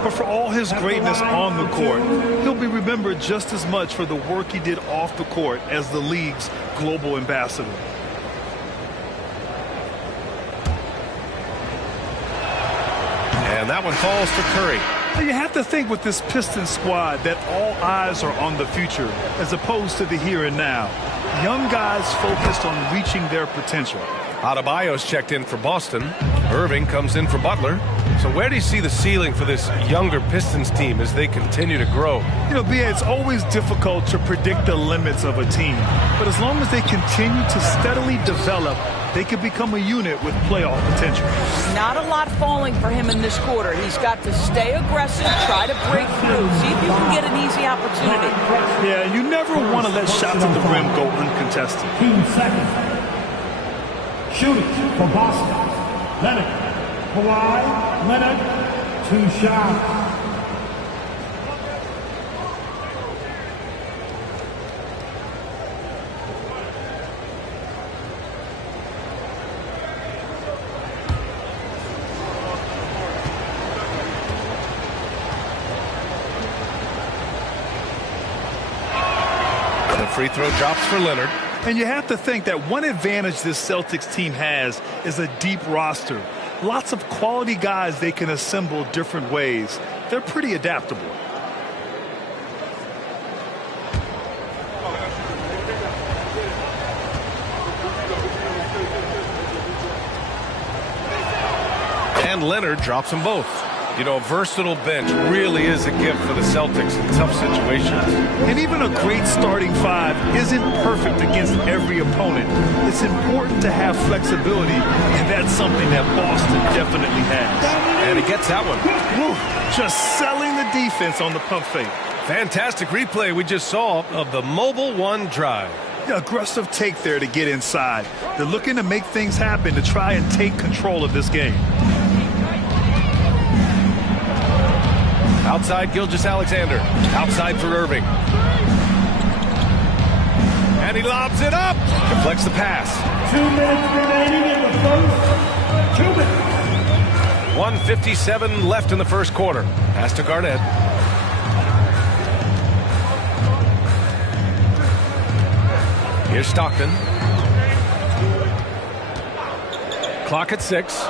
but for all his greatness on the court, he'll be remembered just as much for the work he did off the court as the league's global ambassador. And that one falls to Curry. You have to think with this Pistons squad that all eyes are on the future as opposed to the here and now. Young guys focused on reaching their potential. Adebayo's checked in for Boston. Irving comes in for Butler. So where do you see the ceiling for this younger Pistons team as they continue to grow? You know, B.A., it's always difficult to predict the limits of a team. But as long as they continue to steadily develop, they can become a unit with playoff potential. Not a lot falling for him in this quarter. He's got to stay aggressive, try to break through, see if you can get an easy opportunity. Yeah, you never want to let shots at the rim go uncontested. 15 seconds. Shooting for Boston. Leonard. Kawhi Leonard. 2 shots. The free throw drops for Leonard. And you have to think that one advantage this Celtics team has is a deep roster. Lots of quality guys they can assemble different ways. They're pretty adaptable. And Leonard drops them both. You know, a versatile bench really is a gift for the Celtics in tough situations. And even a great starting five isn't perfect against every opponent. It's important to have flexibility, and that's something that Boston definitely has. And he gets that one. Woo, just selling the defense on the pump fake. Fantastic replay we just saw of the Mobile One drive. Yeah, aggressive take there to get inside. They're looking to make things happen to try and take control of this game. Outside Gilgeous-Alexander. Outside for Irving. And he lobs it up. Deflects the pass. 2 minutes remaining in the first. 2 minutes. 1:57 left in the first quarter. Pass to Garnett. Here's Stockton. Clock at 6.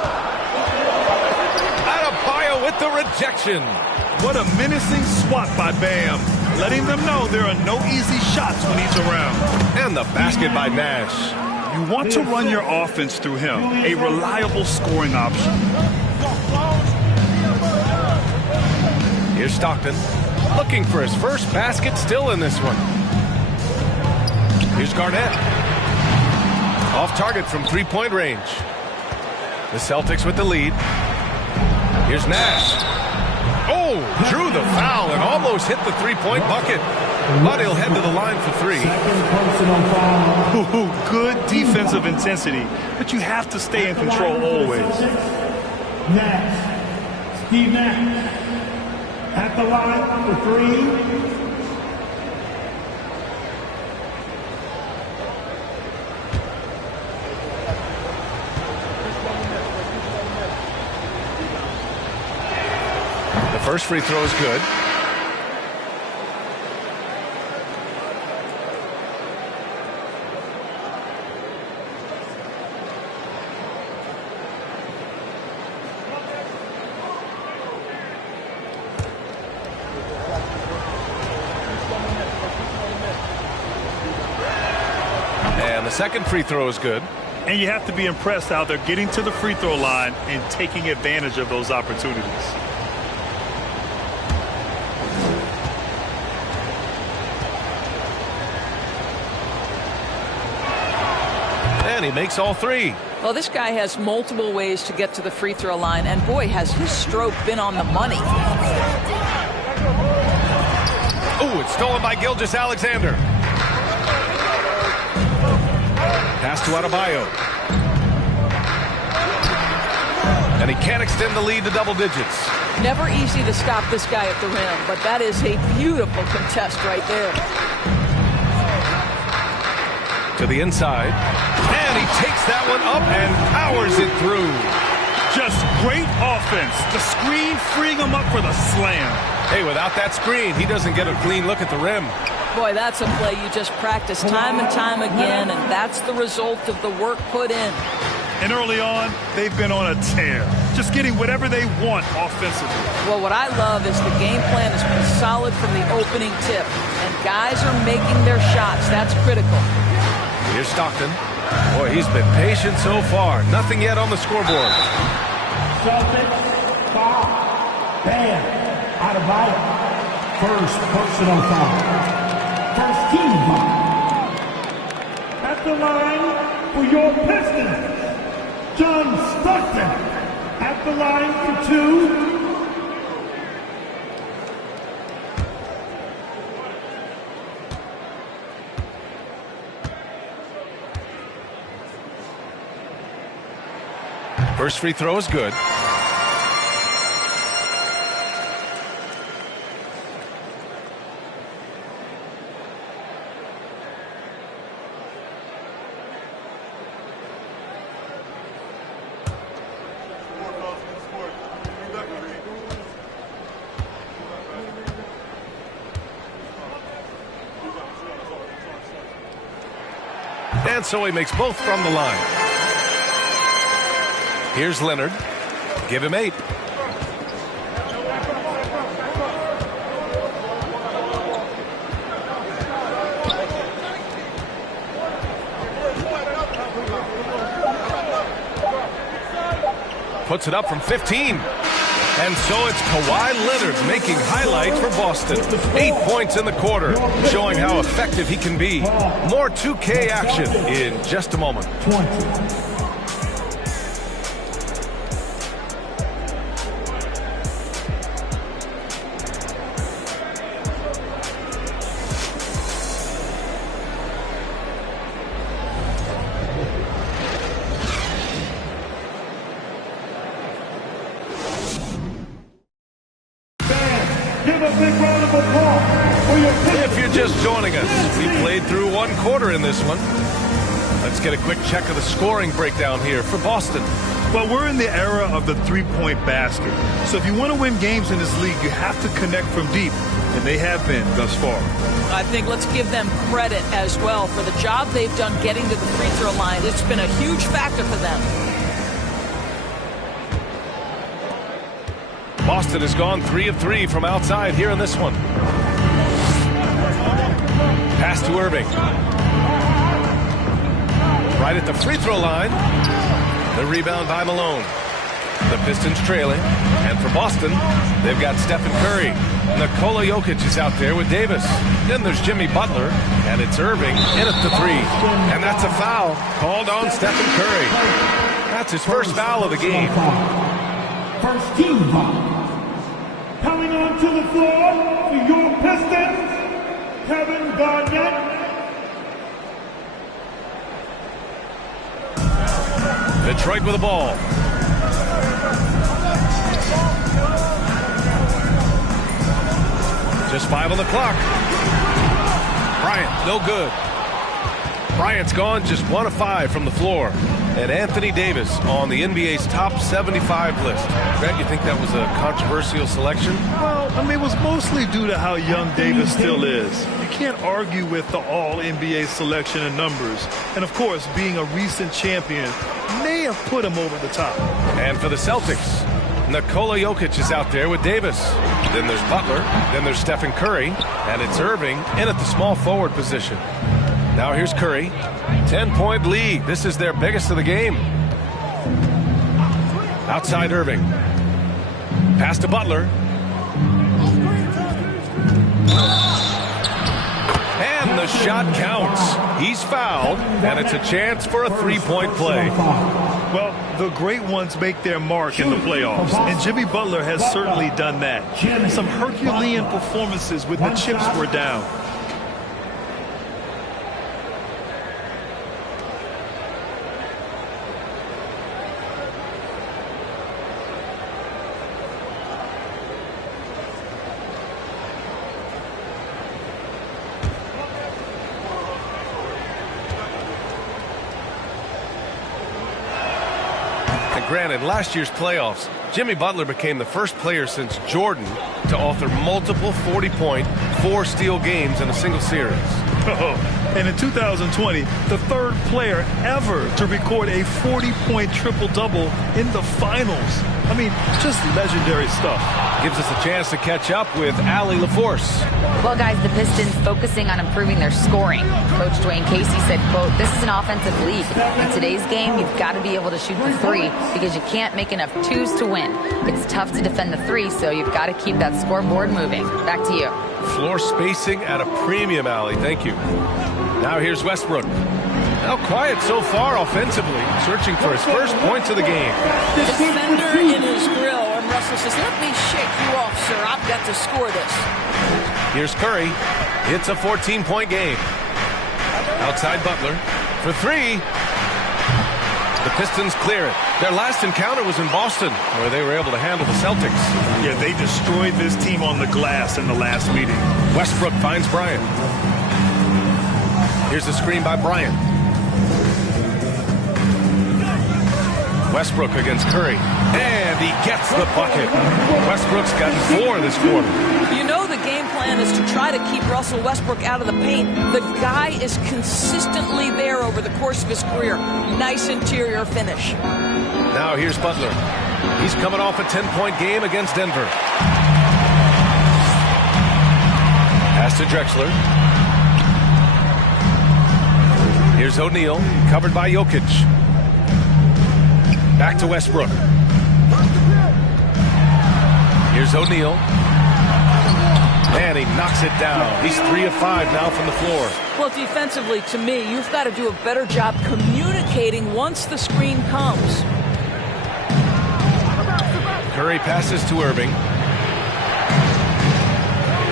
Adebayo with the rejection. What a menacing swat by Bam, letting them know there are no easy shots when he's around. And the basket by Nash. You want to run your offense through him, a reliable scoring option. Here's Stockton, looking for his first basket, still in this one. Here's Garnett. Off target from three-point range. The Celtics with the lead. Here's Nash. Oh, drew the foul and almost hit the three-point bucket. But he'll head to the line for 3. Ooh, good defensive intensity, but you have to stay in control always. Nash. Steve Nash. At the line for 3. First free throw is good. And the second free throw is good. And you have to be impressed how they're getting to the free throw line and taking advantage of those opportunities. And he makes all 3. Well, this guy has multiple ways to get to the free throw line, and boy, has his stroke been on the money. Oh, it's stolen by Gilgeous-Alexander. Pass to Adebayo. And he can't extend the lead to double digits. Never easy to stop this guy at the rim, but that is a beautiful contest right there. To the inside. And he takes that one up and powers it through. Just great offense. The screen freeing him up for the slam. Hey, without that screen, he doesn't get a clean look at the rim. Boy, that's a play you just practice time and time again, and that's the result of the work put in. And early on, they've been on a tear, just getting whatever they want offensively. Well, what I love is the game plan has been solid from the opening tip, and guys are making their shots. That's critical. Here's Stockton. Boy, he's been patient so far. Nothing yet on the scoreboard. Celtics, foul. Bam. Out of bounds. First personal foul. First team foul. At the line for your Pistons, John Stockton. At the line for 2. First free throw is good. And so he makes both from the line. Here's Leonard. Give him 8. Puts it up from 15. And so it's Kawhi Leonard making highlights for Boston. 8 points in the quarter, showing how effective he can be. More 2K action in just a moment. 20. If you're just joining us, we played through 1 quarter in this one. Let's get a quick check of the scoring breakdown here for Boston. Well, we're in the era of the three-point basket. So if you want to win games in this league, you have to connect from deep, and they have been thus far. I think let's give them credit as well for the job they've done getting to the free throw line. It's been a huge factor for them. Boston has gone 3 of 3 from outside here in this one. Pass to Irving. Right at the free throw line. The rebound by Malone. The Pistons trailing. And for Boston, they've got Stephen Curry. Nikola Jokic is out there with Davis. Then there's Jimmy Butler. And it's Irving in at the 3. And that's a foul called on Stephen Curry. That's his first foul of the game. First team foul. Coming onto the floor for your Pistons, Kevin Garnett. Detroit with the ball. Just 5 on the clock. Bryant, no good. Bryant's gone just 1 of 5 from the floor. And Anthony Davis on the NBA's top 75 list. Greg, you think that was a controversial selection? Well, I mean, it was mostly due to how young Davis still is. You can't argue with the all-NBA selection and numbers. And, of course, being a recent champion may have put him over the top. And for the Celtics, Nikola Jokic is out there with Davis. Then there's Butler. Then there's Stephen Curry. And it's Irving in at the small forward position. Now here's Curry. 10-point lead. This is their biggest of the game. Outside Irving. Pass to Butler. And the shot counts. He's fouled, and it's a chance for a 3-point play. Well, the great ones make their mark in the playoffs, and Jimmy Butler has certainly done that. Some Herculean performances when the chips were down. Granted, last year's playoffs Jimmy Butler became the first player since Jordan to author multiple 40-point, 4-steal games in a single series. And in 2020, the third player ever to record a 40-point triple-double in the finals. I mean, just legendary stuff. Gives us a chance to catch up with Allie LaForce. Well, guys, the Pistons focusing on improving their scoring. Coach Dwayne Casey said, quote, "This is an offensive league. In today's game, you've got to be able to shoot the three because you can't make enough twos to win. It's tough to defend the three, so you've got to keep that scoreboard moving." Back to you. Floor spacing at a premium, Allie. Thank you. Now here's Westbrook. Now quiet so far offensively, searching for his first points of the game. Defender in his grill, and Russell says, "Let me shake you off, sir. I've got to score this." Here's Curry. It's a 14-point game. Outside Butler for three. The Pistons clear it. Their last encounter was in Boston, where they were able to handle the Celtics. Yeah, they destroyed this team on the glass in the last meeting. Westbrook finds Bryant. Here's the screen by Bryant. Westbrook against Curry. And he gets the bucket. Westbrook's gotten 4 this quarter. You know the game plan is to try to keep Russell Westbrook out of the paint. The guy is consistently there over the course of his career. Nice interior finish. Now here's Butler. He's coming off a 10-point game against Denver. Pass to Drexler. Here's O'Neal, covered by Jokic. Back to Westbrook. Here's O'Neal. And he knocks it down. He's 3 of 5 now from the floor. Well, defensively, to me, you've got to do a better job communicating once the screen comes. Curry passes to Irving.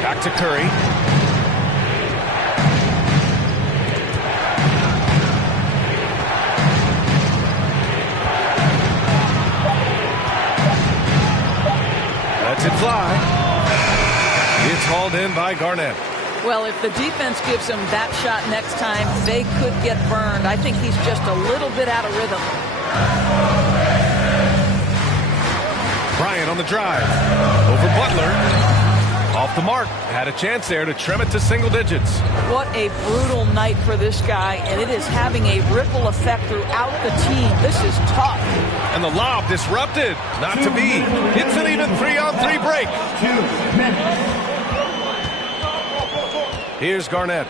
Back to Curry. Lets it fly. It's hauled in by Garnett. Well, if the defense gives him that shot next time, they could get burned. I think he's just a little bit out of rhythm. Bryant on the drive. Over Butler. Off the mark. Had a chance there to trim it to single digits. What a brutal night for this guy, and it is having a ripple effect throughout the team. This is tough. And the lob disrupted. Not to be. It's an even 3-on-3 break. Here's Garnett.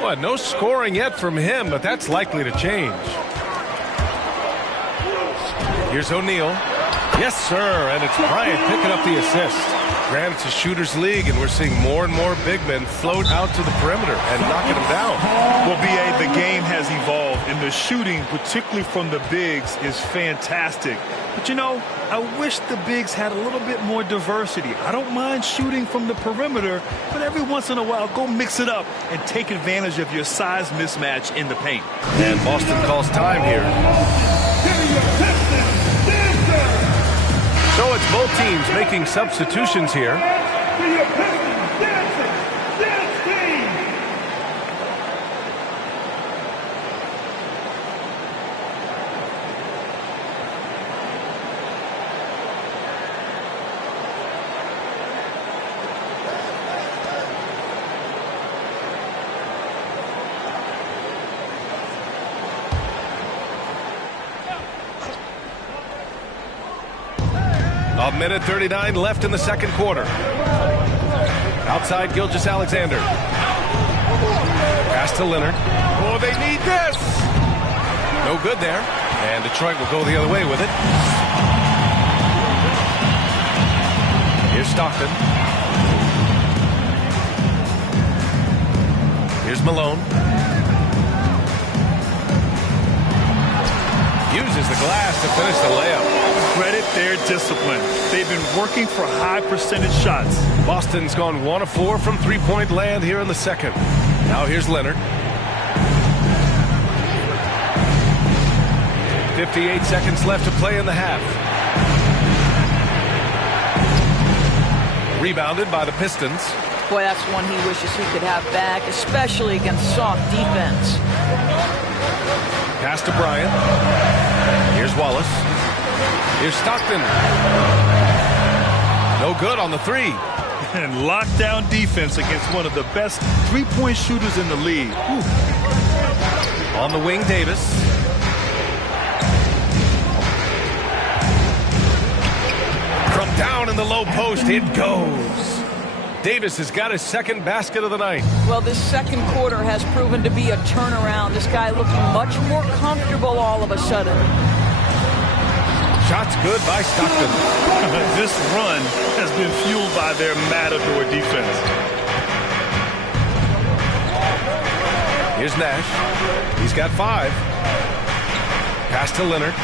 Well, no scoring yet from him, but that's likely to change. Here's O'Neal. Yes, sir, and it's Bryant picking up the assist. Granted, it's a shooter's league, and we're seeing more and more big men float out to the perimeter and knocking them down. Well, B.A., the game has evolved, and the shooting, particularly from the bigs, is fantastic. But, you know, I wish the bigs had a little bit more diversity. I don't mind shooting from the perimeter, but every once in a while, go mix it up and take advantage of your size mismatch in the paint. And Boston calls time here. So it's both teams making substitutions here. A minute 39 left in the second quarter. Outside Gilgeous-Alexander. Pass to Leonard. Oh, they need this. No good there. And Detroit will go the other way with it. Here's Stockton. Here's Malone. Uses the glass to finish the layup. Credit their discipline. They've been working for high percentage shots. Boston's gone 1 of 4 from three-point land here in the second. Now here's Leonard. 58 seconds left to play in the half. Rebounded by the Pistons. Boy, that's one he wishes he could have back, especially against soft defense. Pass to Bryant. Here's Wallace. Here's Stockton. No good on the three. And lockdown defense against one of the best three-point shooters in the league. Whew. On the wing, Davis. From down in the low post, it goes. Davis has got his second basket of the night. Well, this second quarter has proven to be a turnaround. This guy looks much more comfortable all of a sudden. Shots good by Stockton. This run has been fueled by their matador defense. Here's Nash. He's got 5. Pass to Leonard.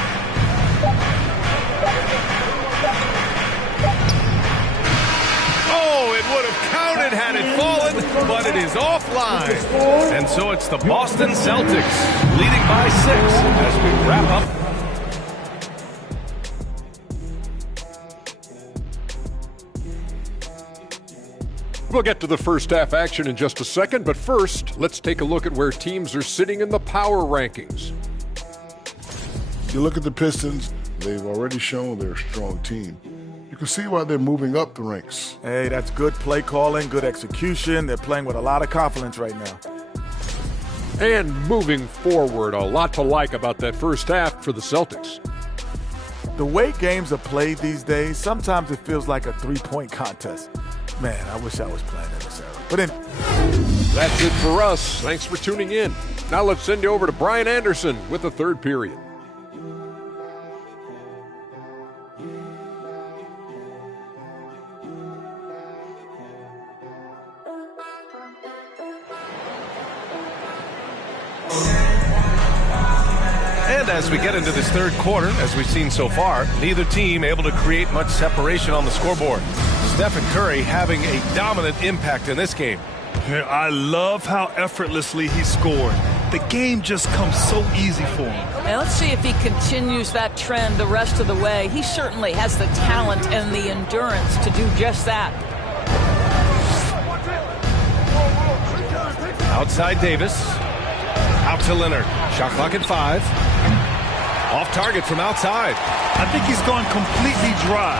Oh, it would have counted had it fallen, but it is offline. And so it's the Boston Celtics leading by 6 as we wrap up. We'll get to the first half action in just a second, but first, let's take a look at where teams are sitting in the power rankings. You look at the Pistons, they've already shown they're a strong team. You can see why they're moving up the ranks. Hey, that's good play calling, good execution. They're playing with a lot of confidence right now. And moving forward, a lot to like about that first half for the Celtics. The way games are played these days, sometimes it feels like a three-point contest. Man, I wish I was playing in this era. But that's it for us. Thanks for tuning in. Now let's send you over to Brian Anderson with the third period. And as we get into this third quarter, as we've seen so far, neither team able to create much separation on the scoreboard. Stephen Curry having a dominant impact in this game. I love how effortlessly he scored. The game just comes so easy for him. And let's see if he continues that trend the rest of the way. He certainly has the talent and the endurance to do just that. Outside Davis. Out to Leonard. Shot clock at 5. Off target from outside. I think he's gone completely dry.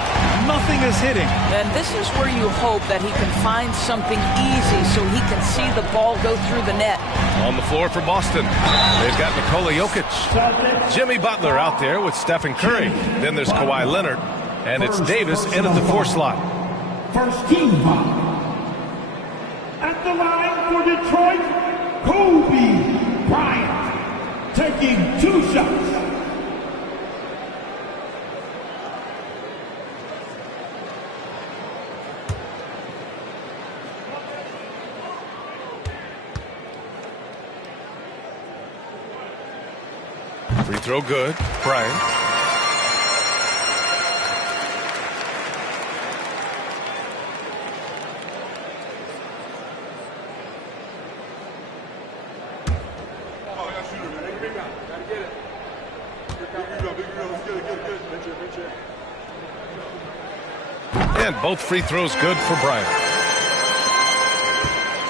Nothing is hitting. And this is where you hope that he can find something easy so he can see the ball go through the net. On the floor for Boston, they've got Nikola Jokic. Jimmy Butler out there with Stephen Curry. Then there's Kawhi Leonard. And it's Davis in at the 4 slot. First team foul. At the line for Detroit, Kobe Bryant taking 2 shots. Free throw good. Bryant. And both free throws good for Bryant.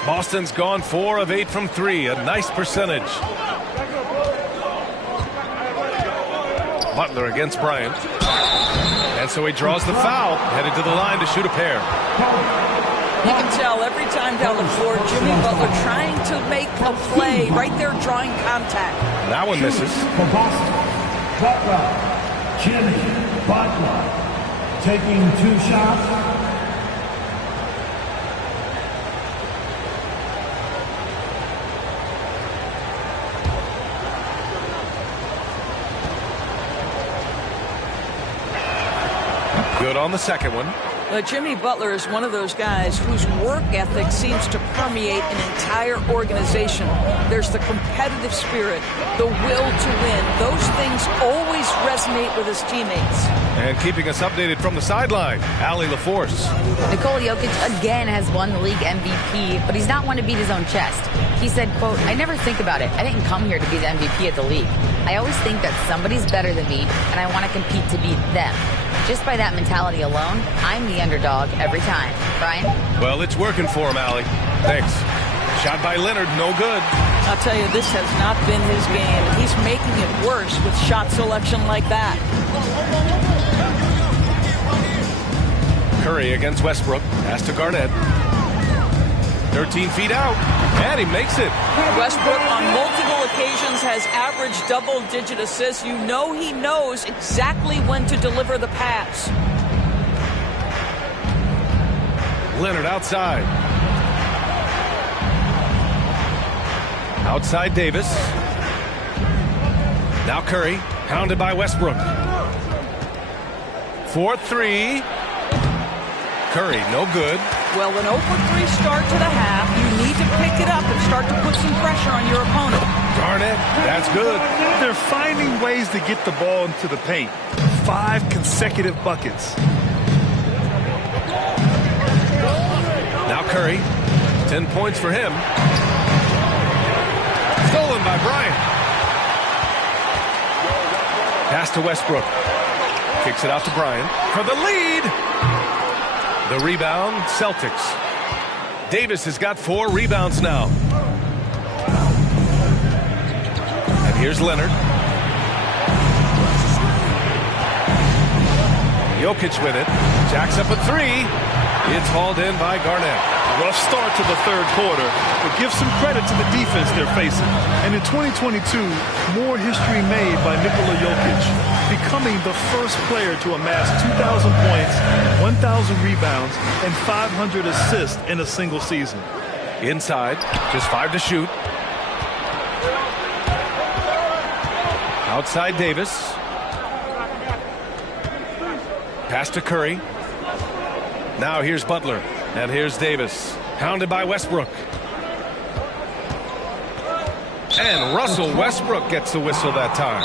Boston's gone 4 of 8 from 3. A nice percentage. Butler against Bryant. And so he draws the foul, headed to the line to shoot a pair. You can tell every time down the floor, Jimmy Butler trying to make a play, right there drawing contact. That one misses. For Boston, Butler, Jimmy Butler taking 2 shots. Good on the second one. Jimmy Butler is one of those guys whose work ethic seems to permeate an entire organization. There's the competitive spirit, the will to win. Those things always resonate with his teammates. And keeping us updated from the sideline, Allie LaForce. Nikola Jokic again has won the league MVP, but he's not one to beat his own chest. He said, quote, "I never think about it. I didn't come here to be the MVP of the league. I always think that somebody's better than me, and I want to compete to beat them. Just by that mentality alone, I'm the underdog every time." Brian? Well, it's working for him, Allie. Thanks. Shot by Leonard, no good. I'll tell you, this has not been his game. He's making it worse with shot selection like that. Curry against Westbrook. Pass to Garnett. 13 feet out, and he makes it. Westbrook on multiple occasions has averaged double-digit assists. You know he knows exactly when to deliver the pass. Leonard outside. Outside Davis. Now Curry, pounded by Westbrook. 4-3. Curry, no good. Well, an 0-for-3 start to the half. You need to pick it up and start to put some pressure on your opponent. Garnett, that's good. They're finding ways to get the ball into the paint. 5 consecutive buckets. Now Curry, 10 points for him. Stolen by Bryant. Pass to Westbrook. Kicks it out to Bryant for the lead. The rebound, Celtics. Davis has got 4 rebounds now. And here's Leonard. Jokic with it. Jacks up a 3. It's hauled in by Garnett. Rough start to the third quarter, but give some credit to the defense they're facing. And in 2022, more history made by Nikola Jokic, becoming the first player to amass 2,000 points, 1,000 rebounds, and 500 assists in a single season. Inside, just 5 to shoot. Outside Davis. Pass to Curry. Now here's Butler. And here's Davis. Pounded by Westbrook. And Russell Westbrook gets the whistle that time.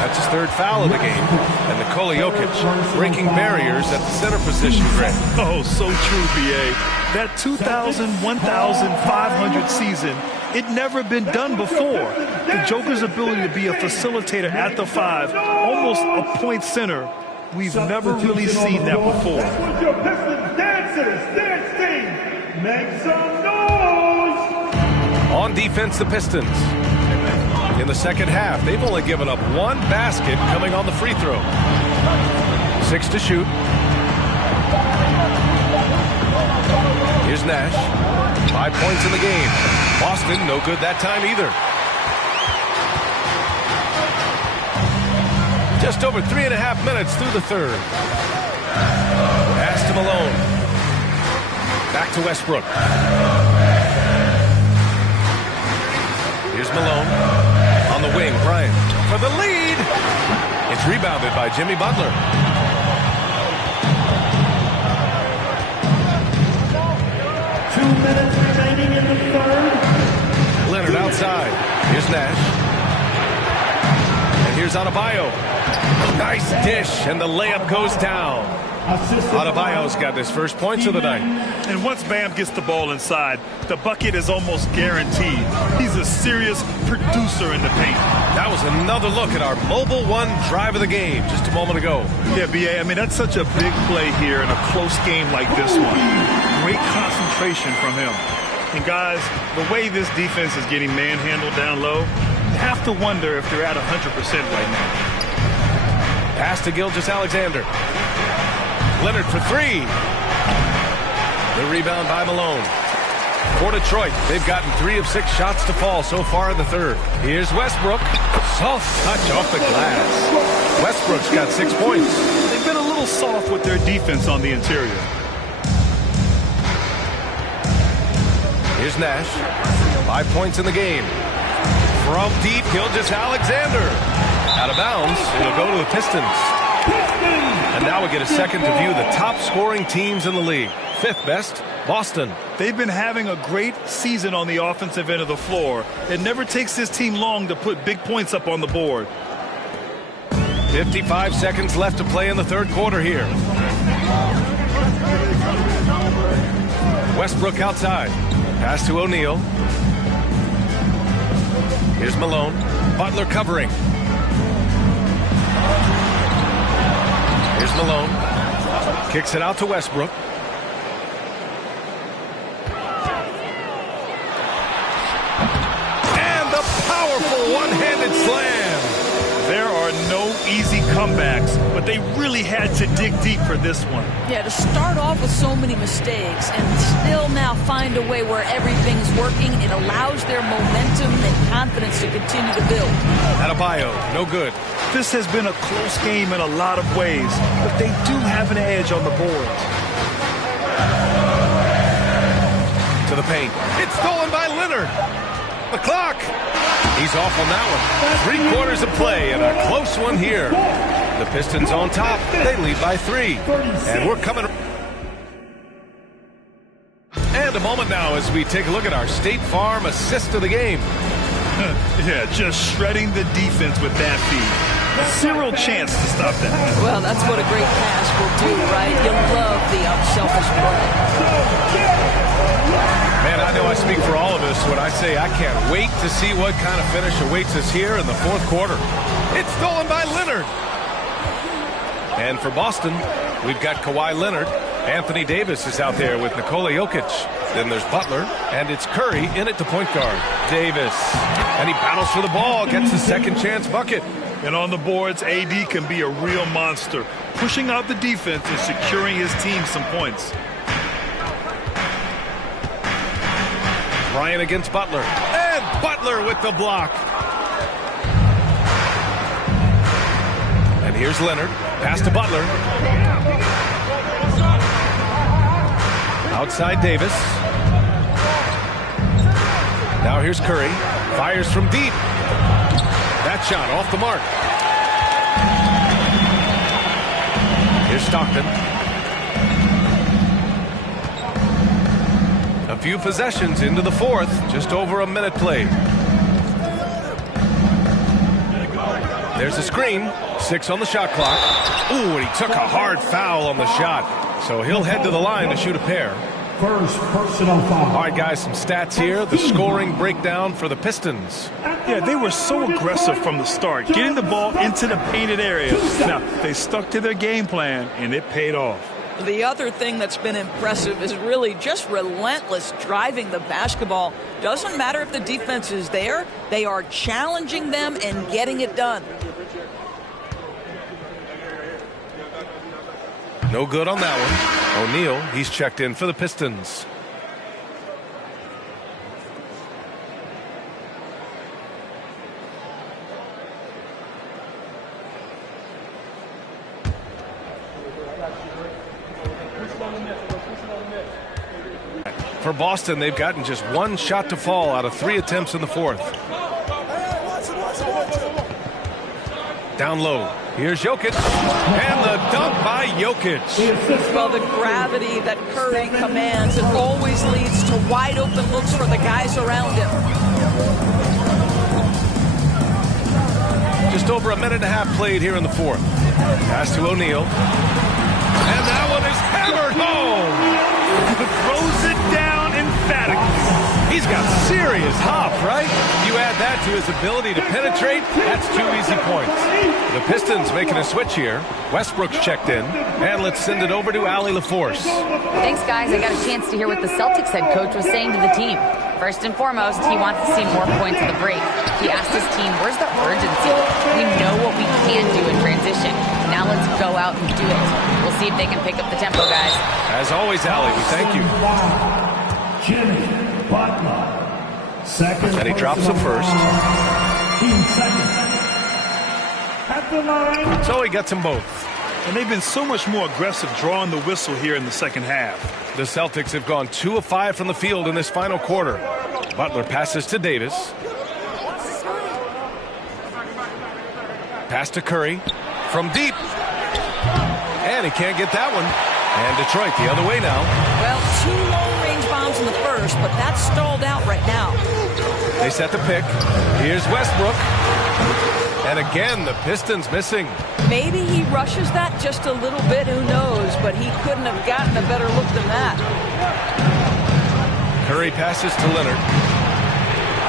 That's his 3rd foul of the game. And Nikola Jokic breaking barriers at the center position, Greg. Oh, so true, B.A. That 2,000, 1,500 season, it never been done before. The Joker's ability to be a facilitator at the 5, almost a point center, we've never really seen that before. Make some noise! On defense, the Pistons. In the second half, they've only given up 1 basket coming on the free throw. 6 to shoot. Here's Nash. 5 points in the game. Boston, no good that time either. Just over 3.5 minutes through the third. Pass to Malone. Back to Westbrook. Here's Malone. On the wing, Bryant for the lead. It's rebounded by Jimmy Butler. Two minutes remaining in the third. Leonard outside. Here's Nash. And here's Adebayo. Nice dish, and the layup goes down. Adebayo's got his first points of the night. And once Bam gets the ball inside, the bucket is almost guaranteed. He's a serious producer in the paint. That was another look at our Mobile One drive of the game just a moment ago. Yeah, B.A., I mean, that's such a big play here in a close game like this one. Great concentration from him. And guys, the way this defense is getting manhandled down low, you have to wonder if they're at 100% right now. Pass to Gilgeous-Alexander. Leonard for 3. The rebound by Malone. For Detroit, they've gotten 3 of 6 shots to fall so far in the third. Here's Westbrook. Soft touch off the glass. Westbrook's got 6 points. They've been a little soft with their defense on the interior. Here's Nash. 5 points in the game. From deep, Gilgeous-Alexander. Out of bounds. It'll go to the Pistons. And now we get a second to view the top scoring teams in the league. 5th best, Boston. They've been having a great season on the offensive end of the floor. It never takes this team long to put big points up on the board. 55 seconds left to play in the third quarter here. Westbrook outside. Pass to O'Neal. Here's Malone. Butler covering. Here's Malone. Kicks it out to Westbrook. a one-handed slam. There are no easy comebacks, but they really had to dig deep for this one. Yeah, to start off with so many mistakes and still now find a way where everything's working, it allows their momentum and confidence to continue to build. Adebayo, no good. This has been a close game in a lot of ways, but they do have an edge on the board. To the paint. It's stolen by Leonard. The clock. He's off on that one. 3 quarters of play and a close one here. The Pistons on top. They lead by 3. And we're coming. And a moment now as we take a look at our State Farm assist of the game. Yeah, just shredding the defense with that feed. Zero chance to stop that. Well, that's what a great pass will do, right? You love the unselfish play. Man, I know I speak for all of us when I say I can't wait to see what kind of finish awaits us here in the 4th quarter. It's stolen by Leonard. And for Boston, we've got Kawhi Leonard. Anthony Davis is out there with Nikola Jokic. Then there's Butler, and it's Curry in at the point guard. Davis, and he battles for the ball, gets the second chance bucket. And on the boards, AD can be a real monster, pushing out the defense and securing his team some points. Bryant against Butler, and Butler with the block. And here's Leonard, pass to Butler. Outside Davis. Now here's Curry, fires from deep. That shot off the mark. Here's Stockton. A few possessions into the 4th, just over a minute played. There's a screen, 6 on the shot clock. Ooh, and he took a hard foul on the shot. So he'll head to the line to shoot a pair. First personal foul. All right, guys, some stats here. The scoring breakdown for the Pistons. Yeah, they were so aggressive from the start, getting the ball into the painted area. Now, they stuck to their game plan, and it paid off. The other thing that's been impressive is really just relentless driving the basketball. Doesn't matter if the defense is there, they are challenging them and getting it done. No good on that one. O'Neal, he's checked in for the Pistons. For Boston, they've gotten just 1 shot to fall out of 3 attempts in the 4th. Down low. Here's Jokic. And the dunk by Jokic. Well, the gravity that Curry commands, it always leads to wide open looks for the guys around him. Just over a minute and a half played here in the 4th. Pass to O'Neal. And that one is hammered home. Throws it down emphatically. He's got serious hop, right? You add that to his ability to penetrate, that's 2 easy points. The Pistons making a switch here. Westbrook's checked in. And let's send it over to Allie LaForce. Thanks, guys. I got a chance to hear what the Celtics head coach was saying to the team. First and foremost, he wants to see more points at the break. He asked his team, where's the urgency? We know what we can do in transition. Now let's go out and do it. We'll see if they can pick up the tempo, guys. As always, Allie, we thank you. Jimmy Butler. Second. And he drops the first. Team second. At the line. So he gets them both. And they've been so much more aggressive drawing the whistle here in the second half. The Celtics have gone 2 of 5 from the field in this final quarter. Butler passes to Davis. Pass to Curry. From deep. And he can't get that one. And Detroit the other way now. Well, 2 long-range bombs in the first, but that's stalled out right now. They set the pick. Here's Westbrook. And again, the Pistons missing. Maybe he rushes that just a little bit, who knows, but he couldn't have gotten a better look than that. Curry passes to Leonard.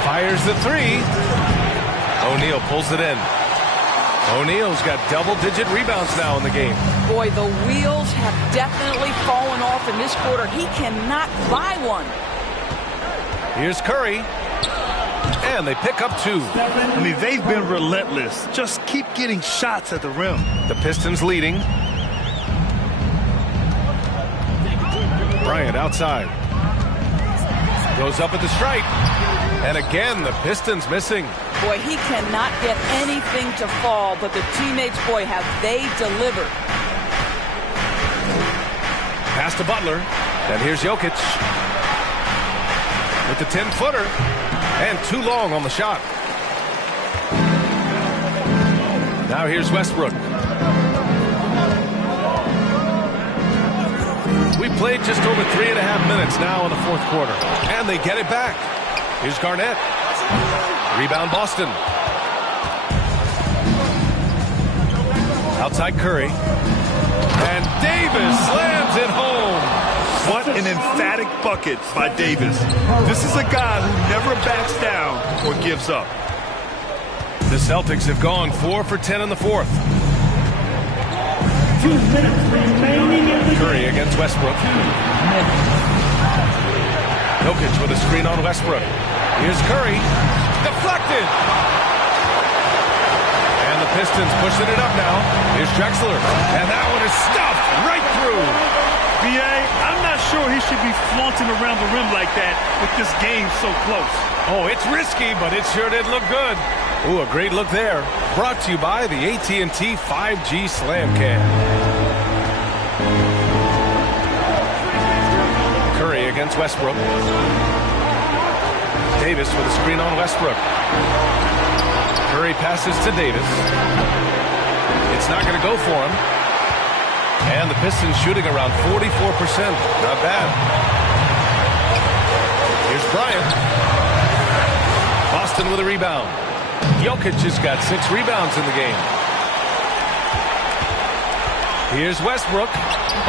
Fires the 3. O'Neal pulls it in. O'Neal's got double-digit rebounds now in the game. Boy, the wheels have definitely fallen off in this quarter. He cannot buy one. Here's Curry. And they pick up 2. I mean, they've been relentless. Just keep getting shots at the rim. The Pistons leading. Bryant outside. Goes up at the stripe. And again, the Pistons missing. Boy, he cannot get anything to fall, but the teammates, boy, have they delivered. Pass to Butler. And here's Jokic. With the 10-footer. And too long on the shot. Now here's Westbrook. We played just over 3.5 minutes now in the fourth quarter. And they get it back. Here's Garnett. Rebound Boston. Outside Curry. And Davis slams it home. What an emphatic bucket by Davis. This is a guy who never backs down or gives up. The Celtics have gone 4 for 10 in the fourth. 2 minutes remaining in the Curry against Westbrook. Jokic with a screen on Westbrook. Here's Curry. Deflected. And the Pistons pushing it up now. Here's Drexler. And that one is stuffed right through. B.A., I'm not sure he should be flaunting around the rim like that with this game so close. Oh, it's risky, but it sure did look good. Ooh, a great look there. Brought to you by the AT&T 5G Slam Cam. Curry against Westbrook. Davis with a screen on Westbrook. Curry passes to Davis. It's not going to go for him. And the Pistons shooting around 44%. Not bad. Here's Bryant. Boston with a rebound. Jokic has got 6 rebounds in the game. Here's Westbrook.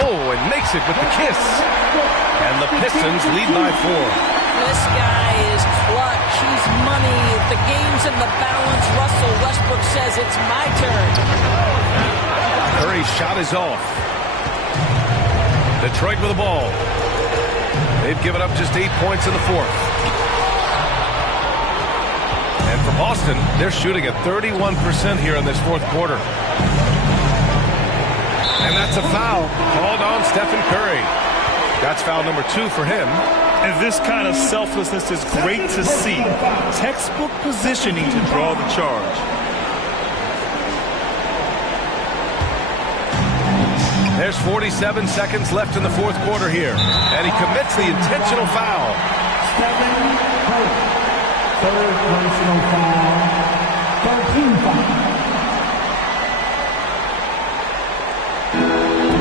Oh, and makes it with the kiss. And the Pistons lead by 4. This guy is clutch. He's money. The game's in the balance. Russell Westbrook says it's my turn. Curry's shot is off. Detroit with the ball. They've given up just 8 points in the fourth. And for Boston, they're shooting at 31% here in this fourth quarter. And that's a foul called on Stephen Curry. That's foul number 2 for him. And this kind of selflessness is great to see. Textbook positioning to draw the charge. There's 47 seconds left in the fourth quarter here. And he commits the intentional foul. Stephen Curry. Third personal foul. 13 foul.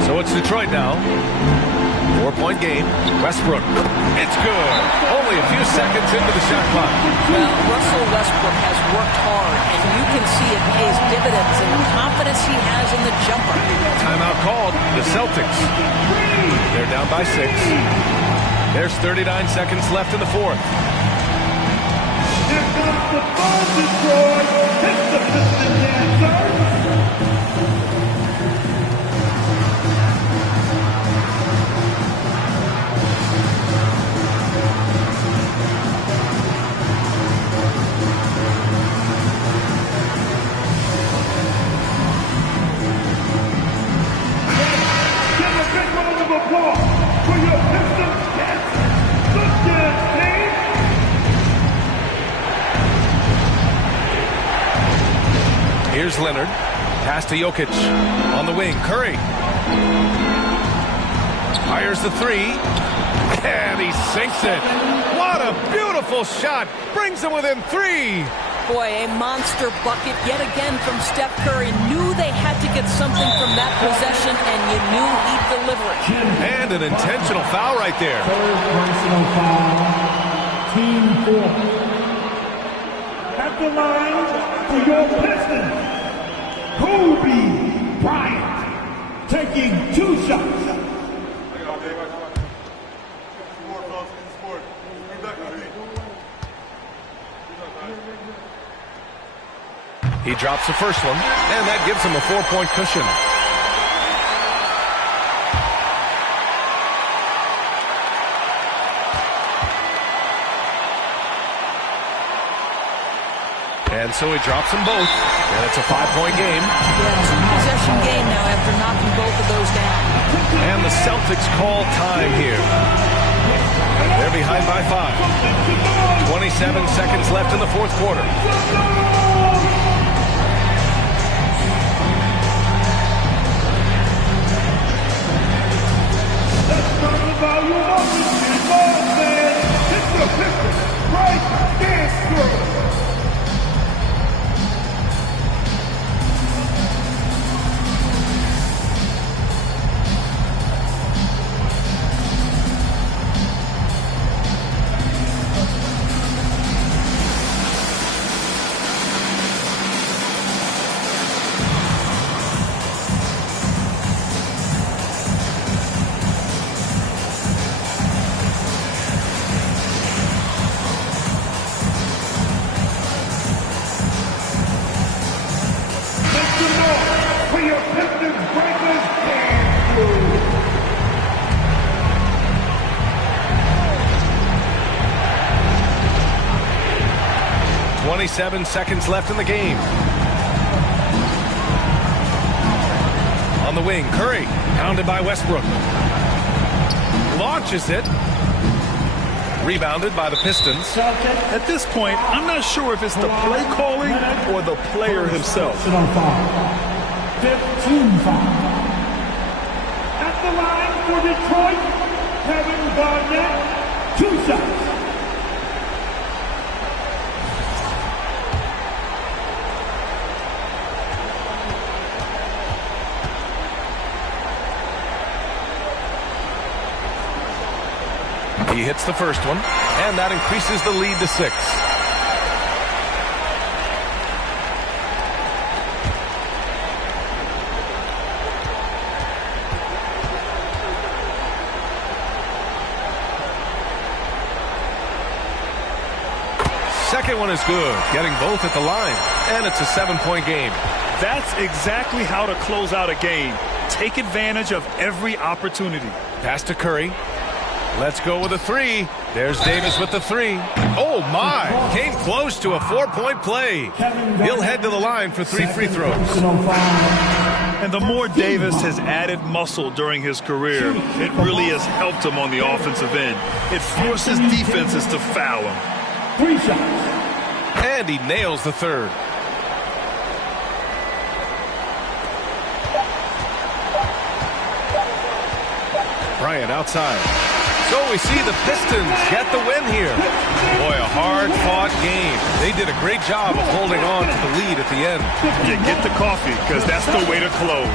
So it's Detroit now. 4-point game. Westbrook. It's good. Only a few seconds into the shot clock. Well, Russell Westbrook has worked hard, and you can see it pays dividends in the confidence he has in the jumper. Timeout called. The Celtics. They're down by 6. There's 39 seconds left in the fourth. Here comes the ball, Detroit. Hit the Pistons dancer. Here's Leonard. Pass to Jokic. On the wing. Curry. Fires the 3. And he sinks it. What a beautiful shot. Brings him within 3. Boy, a monster bucket yet again from Steph Curry. Knew they had to get something from that possession, and you knew he'd deliver it. And an intentional foul right there. Third personal foul. Team 4. At the line for your Pistons, Kobe Bryant taking 2 shots. He drops the first one, and that gives him a 4-point cushion. And so he drops them both, and it's a 5-point game. Yeah, two-possession game now after knocking both of those down. And the Celtics call time here. They're behind by 5. 27 seconds left in the fourth quarter. Let's turn the volume up and ball fans. It's the Pistons right dance crew. For your Pistons Breakers dance crew. 27 seconds left in the game. On the wing, Curry, pounded by Westbrook. Launches it. Rebounded by the Pistons. At this point, I'm not sure if it's the play calling or the player himself. 15 foul. At the line for Detroit, Kevin Garnett, 2 shots. He hits the first one, and that increases the lead to 6. Second one is good, getting both at the line, and it's a 7-point game. That's exactly how to close out a game. Take advantage of every opportunity. Pass to Curry. Let's go with a 3. There's Davis with the 3. Oh, my. Came close to a 4-point play. He'll head to the line for 3 free throws. And the more Davis has added muscle during his career, it really has helped him on the offensive end. It forces defenses to foul him. 3 shots. And he nails the third. Bryant outside. So we see the Pistons get the win here. Boy, a hard-fought game. They did a great job of holding on to the lead at the end. Yeah, get the coffee, because that's the way to close.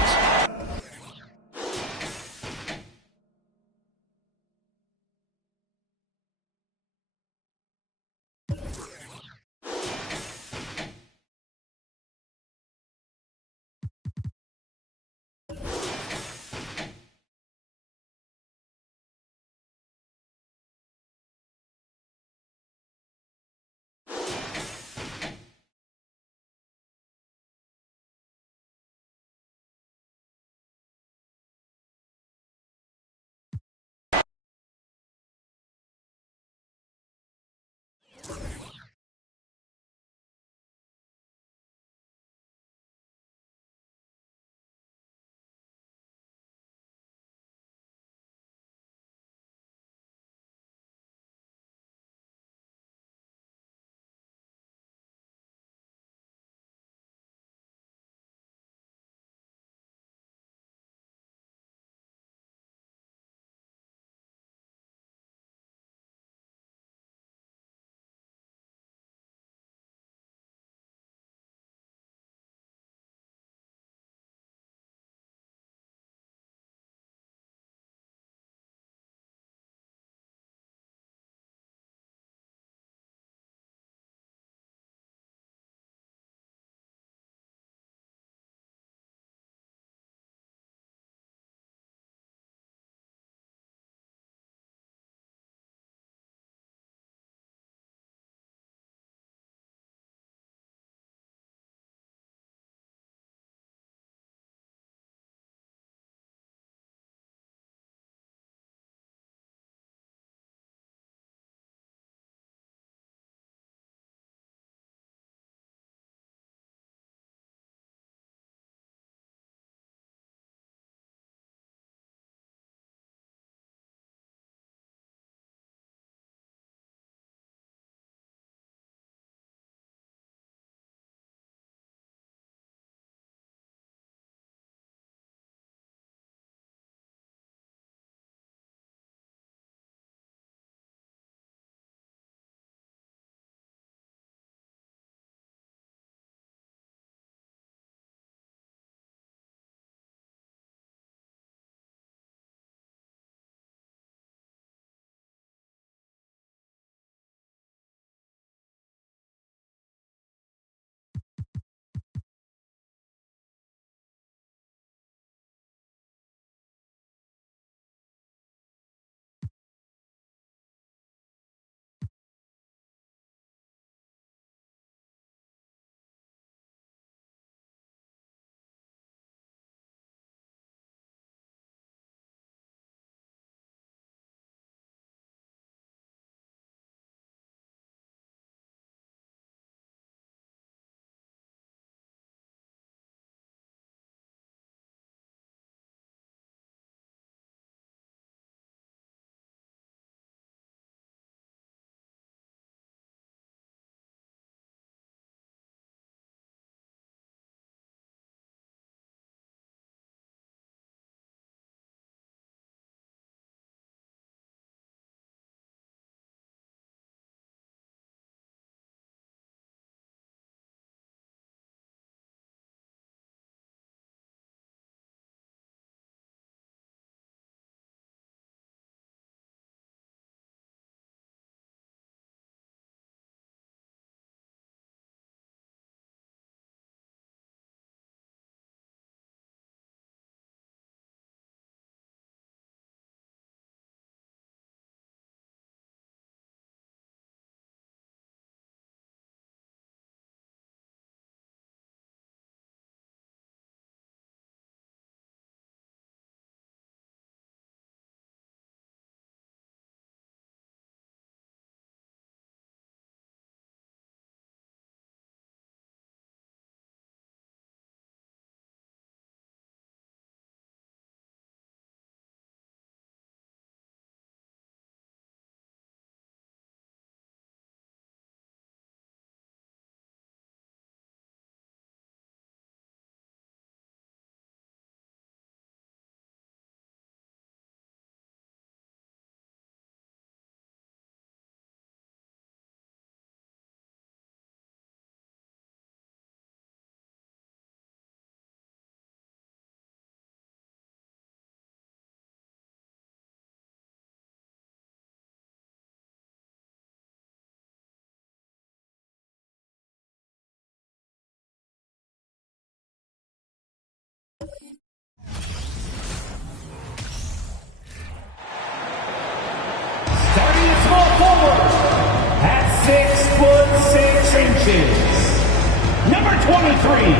is number 23,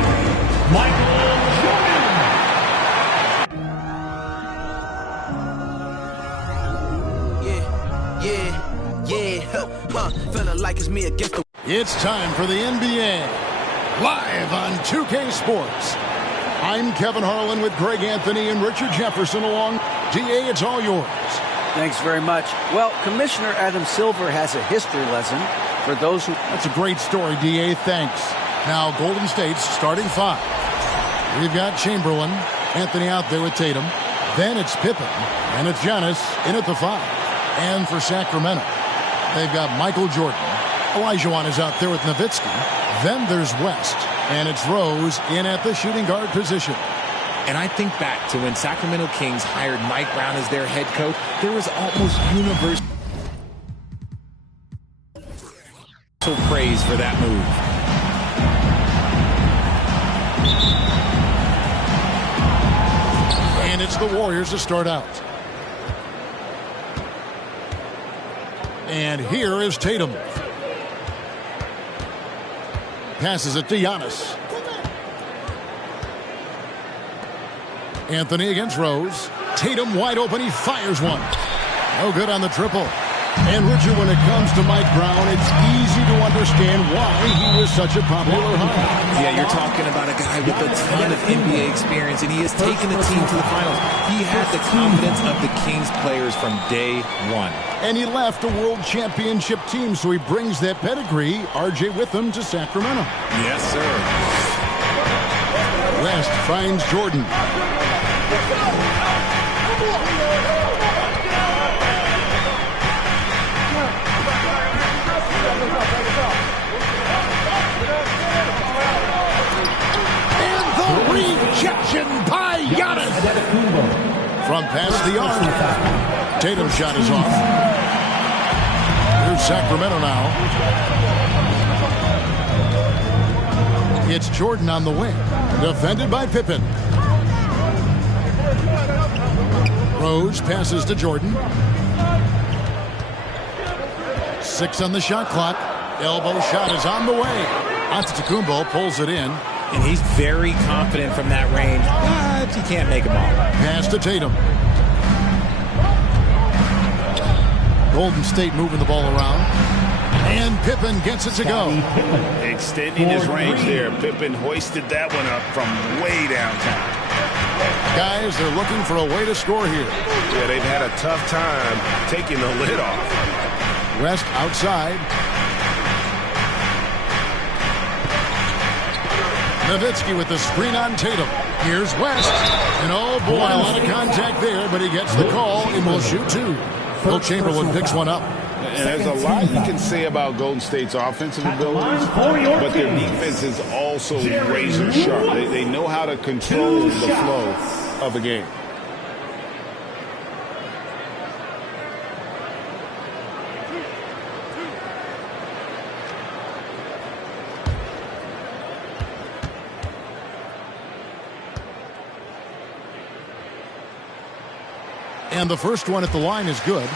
Michael Jordan. Feeling like it's me against the... It's time for the NBA, live on 2K Sports. I'm Kevin Harlan with Greg Anthony and Richard Jefferson along. DA, it's all yours. Thanks very much. Well, Commissioner Adam Silver has a history lesson for those who... That's a great story, DA. Thanks. Now, Golden State's starting five. We've got Chamberlain, Anthony out there with Tatum. Then it's Pippen, and it's Giannis in at the five. And for Sacramento, they've got Michael Jordan. Olajuwon is out there with Nowitzki. Then there's West, and it's Rose in at the shooting guard position. And I think back to when Sacramento Kings hired Mike Brown as their head coach, there was almost universal praise for that move. And it's the Warriors to start out. And here is Tatum. Passes it to Giannis. Anthony against Rose. Tatum wide open. He fires one. No good on the triple. And Richard, when it comes to Mike Brown, it's easy to understand why he was such a popular hire. Yeah, you're talking about a guy with a ton of NBA experience, and he has taken the team to the finals. He had the confidence of the Kings players from day one. And he left a world championship team, so he brings that pedigree, RJ, with him to Sacramento. Yes, sir. West finds Jordan. And the rejection by Giannis. From past the arc. Tatum's shot is off. Here's Sacramento now. It's Jordan on the wing. Defended by Pippen. Rose passes to Jordan. 6 on the shot clock. Elbow shot is on the way. Antetokounmpo pulls it in. And he's very confident from that range, but he can't make them all. Pass to Tatum. Golden State moving the ball around. And Pippen gets it to go. Extending his range there. Pippen hoisted that one up from way downtown. Guys, they're looking for a way to score here. Yeah, they've had a tough time taking the lid off. West outside. Nowitzki with the screen on Tatum. Here's West. And oh boy, a lot of contact there, but he gets the call and will shoot two. Will Chamberlain picks one up. And there's a lot you can say about Golden State's offensive abilities, but their defense is also razor sharp. They know how to control the flow of a game. And the first one at the line is good.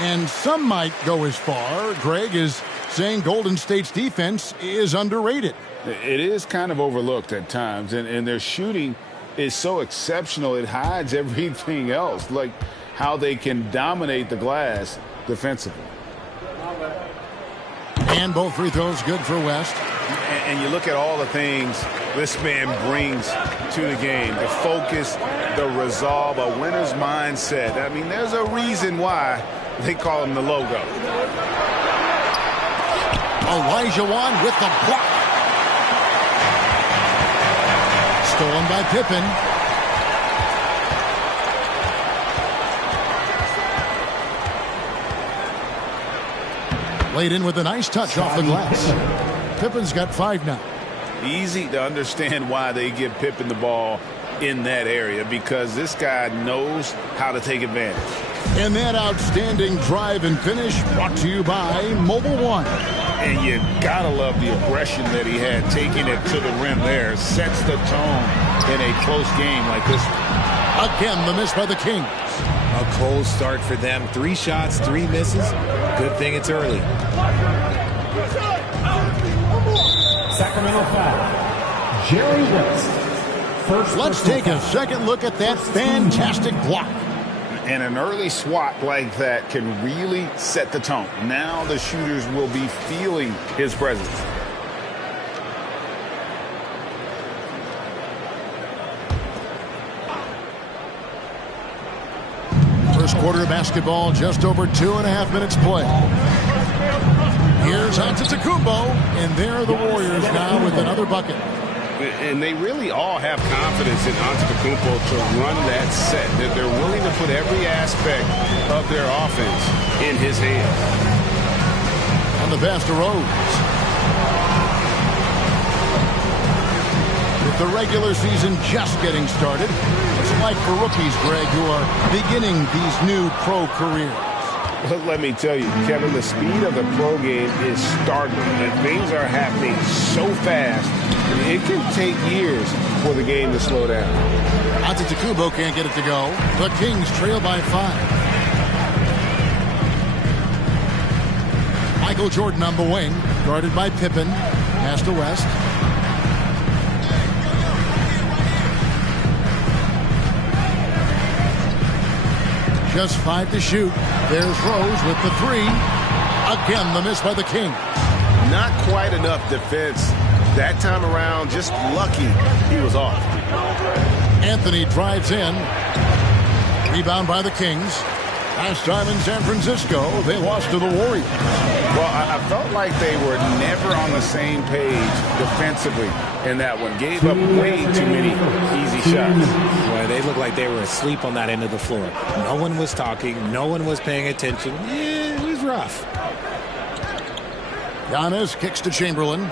And some might go as far, Greg, is saying Golden State's defense is underrated. It is kind of overlooked at times, and their shooting is so exceptional it hides everything else, like how they can dominate the glass defensively. And both free throws good for West. And you look at all the things this man brings to the game, the focus, the resolve, a winner's mindset. I mean, there's a reason why they call him the logo. Olajuwon with the block. Stolen by Pippen. Laid in with a nice touch off the glass. Pippen's got 5 now. Easy to understand why they give Pippen the ball in that area, because this guy knows how to take advantage. And that outstanding drive and finish brought to you by Mobile One. And you gotta love the aggression that he had, taking it to the rim there. Sets the tone in a close game like this one. Again, the miss by the Kings. A cold start for them. 3 shots, 3 misses. Good thing it's early. Sacramento foul. Jerry West. Let's take a second look at that fantastic block. And an early swat like that can really set the tone. Now the shooters will be feeling his presence. First quarter of basketball, just over 2.5 minutes play. Here's Antetokounmpo, and there are the Warriors now with another bucket. And they really all have confidence in Antetokounmpo to run that set. That they're willing to put every aspect of their offense in his hands. On the pass to Rose. With the regular season just getting started, it's like for rookies, Greg, who are beginning these new pro careers. Well, let me tell you, Kevin, the speed of the pro game is startling. And things are happening so fast, it can take years for the game to slow down. Antetokounmpo can't get it to go. The Kings trail by 5. Michael Jordan on the wing, guarded by Pippen. Pass to West. Just 5 to shoot. There's Rose with the 3. Again, the miss by the King. Not quite enough defense that time around. Just lucky he was off. Anthony drives in. Rebound by the Kings. Last time in San Francisco, they lost to the Warriors. Well, I felt like they were never on the same page defensively in that one. Gave up way too many easy shots. Boy, they looked like they were asleep on that end of the floor. No one was talking. No one was paying attention. Yeah, it was rough. Giannis kicks to Chamberlain.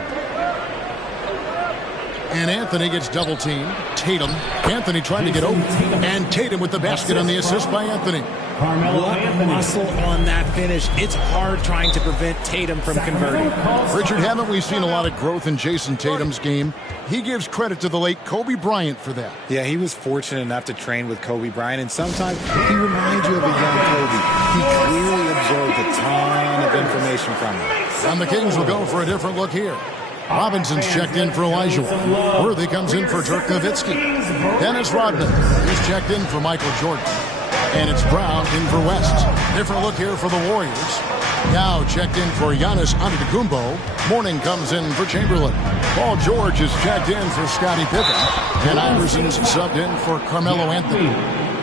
And Anthony gets double-teamed. Tatum. Anthony trying to get open. And Tatum with the basket on the assist by Anthony. What muscle on that finish. It's hard trying to prevent Tatum from converting. Richard, haven't we seen a lot of growth in Jason Tatum's game? He gives credit to the late Kobe Bryant for that. Yeah, he was fortunate enough to train with Kobe Bryant, and sometimes he reminds you of a young Kobe. He clearly absorbed a ton of information from him. And the Kings will go for a different look here. Robinson's checked in for Elijah. Worthy comes in for Dirk Nowitzki. Dennis Rodman is checked in for Michael Jordan. And it's Brown in for West. Different look here for the Warriors. Now checked in for Giannis Antetokounmpo. Mourning comes in for Chamberlain. Paul George is checked in for Scottie Pippen. And Iverson's subbed in for Carmelo Anthony.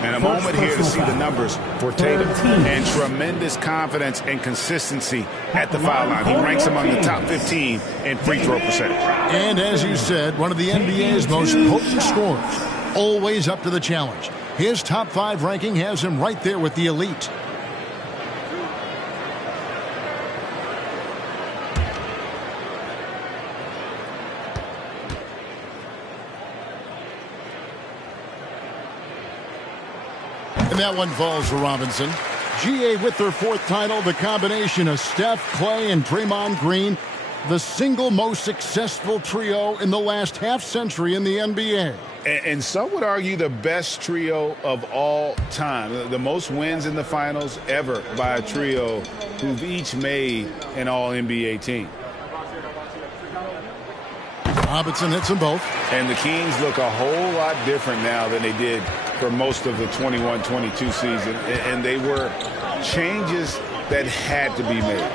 And a moment here to see the numbers for Tatum. And tremendous confidence and consistency at the foul line. He ranks among the top 15 in free throw percentage. And as you said, one of the NBA's most potent scorers. Always up to the challenge. His top 5 ranking has him right there with the elite. And that one falls for Robinson. GA with their 4th title, the combination of Steph, Clay, and Draymond Green, the single most successful trio in the last half-century in the NBA. And some would argue the best trio of all time. The most wins in the finals ever by a trio who've each made an All-NBA team. Robinson hits them both. And the Kings look a whole lot different now than they did for most of the 21-22 season. And they were changes that had to be made.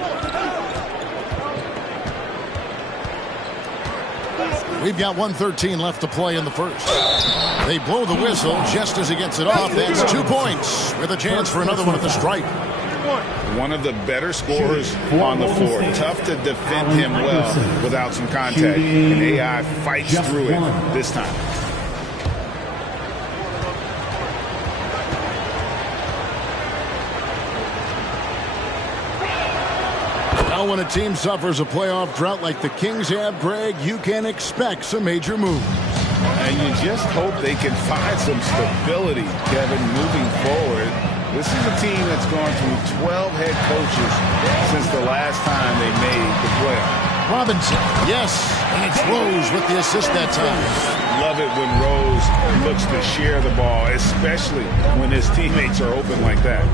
We've got 1:13 left to play in the first. They blow the whistle just as he gets it off. That's 2 points with a chance for another one at the stripe. One of the better scorers on the floor. Tough to defend him well without some contact. And AI fights through it this time. Now when a team suffers a playoff drought like the Kings have, Greg, you can expect some major moves. And you just hope they can find some stability, Kevin, moving forward. This is a team that's gone through 12 head coaches since the last time they made the playoff. Robinson, yes, and it's Rose with the assist that time. Love it when Rose looks to share the ball, especially when his teammates are open like that.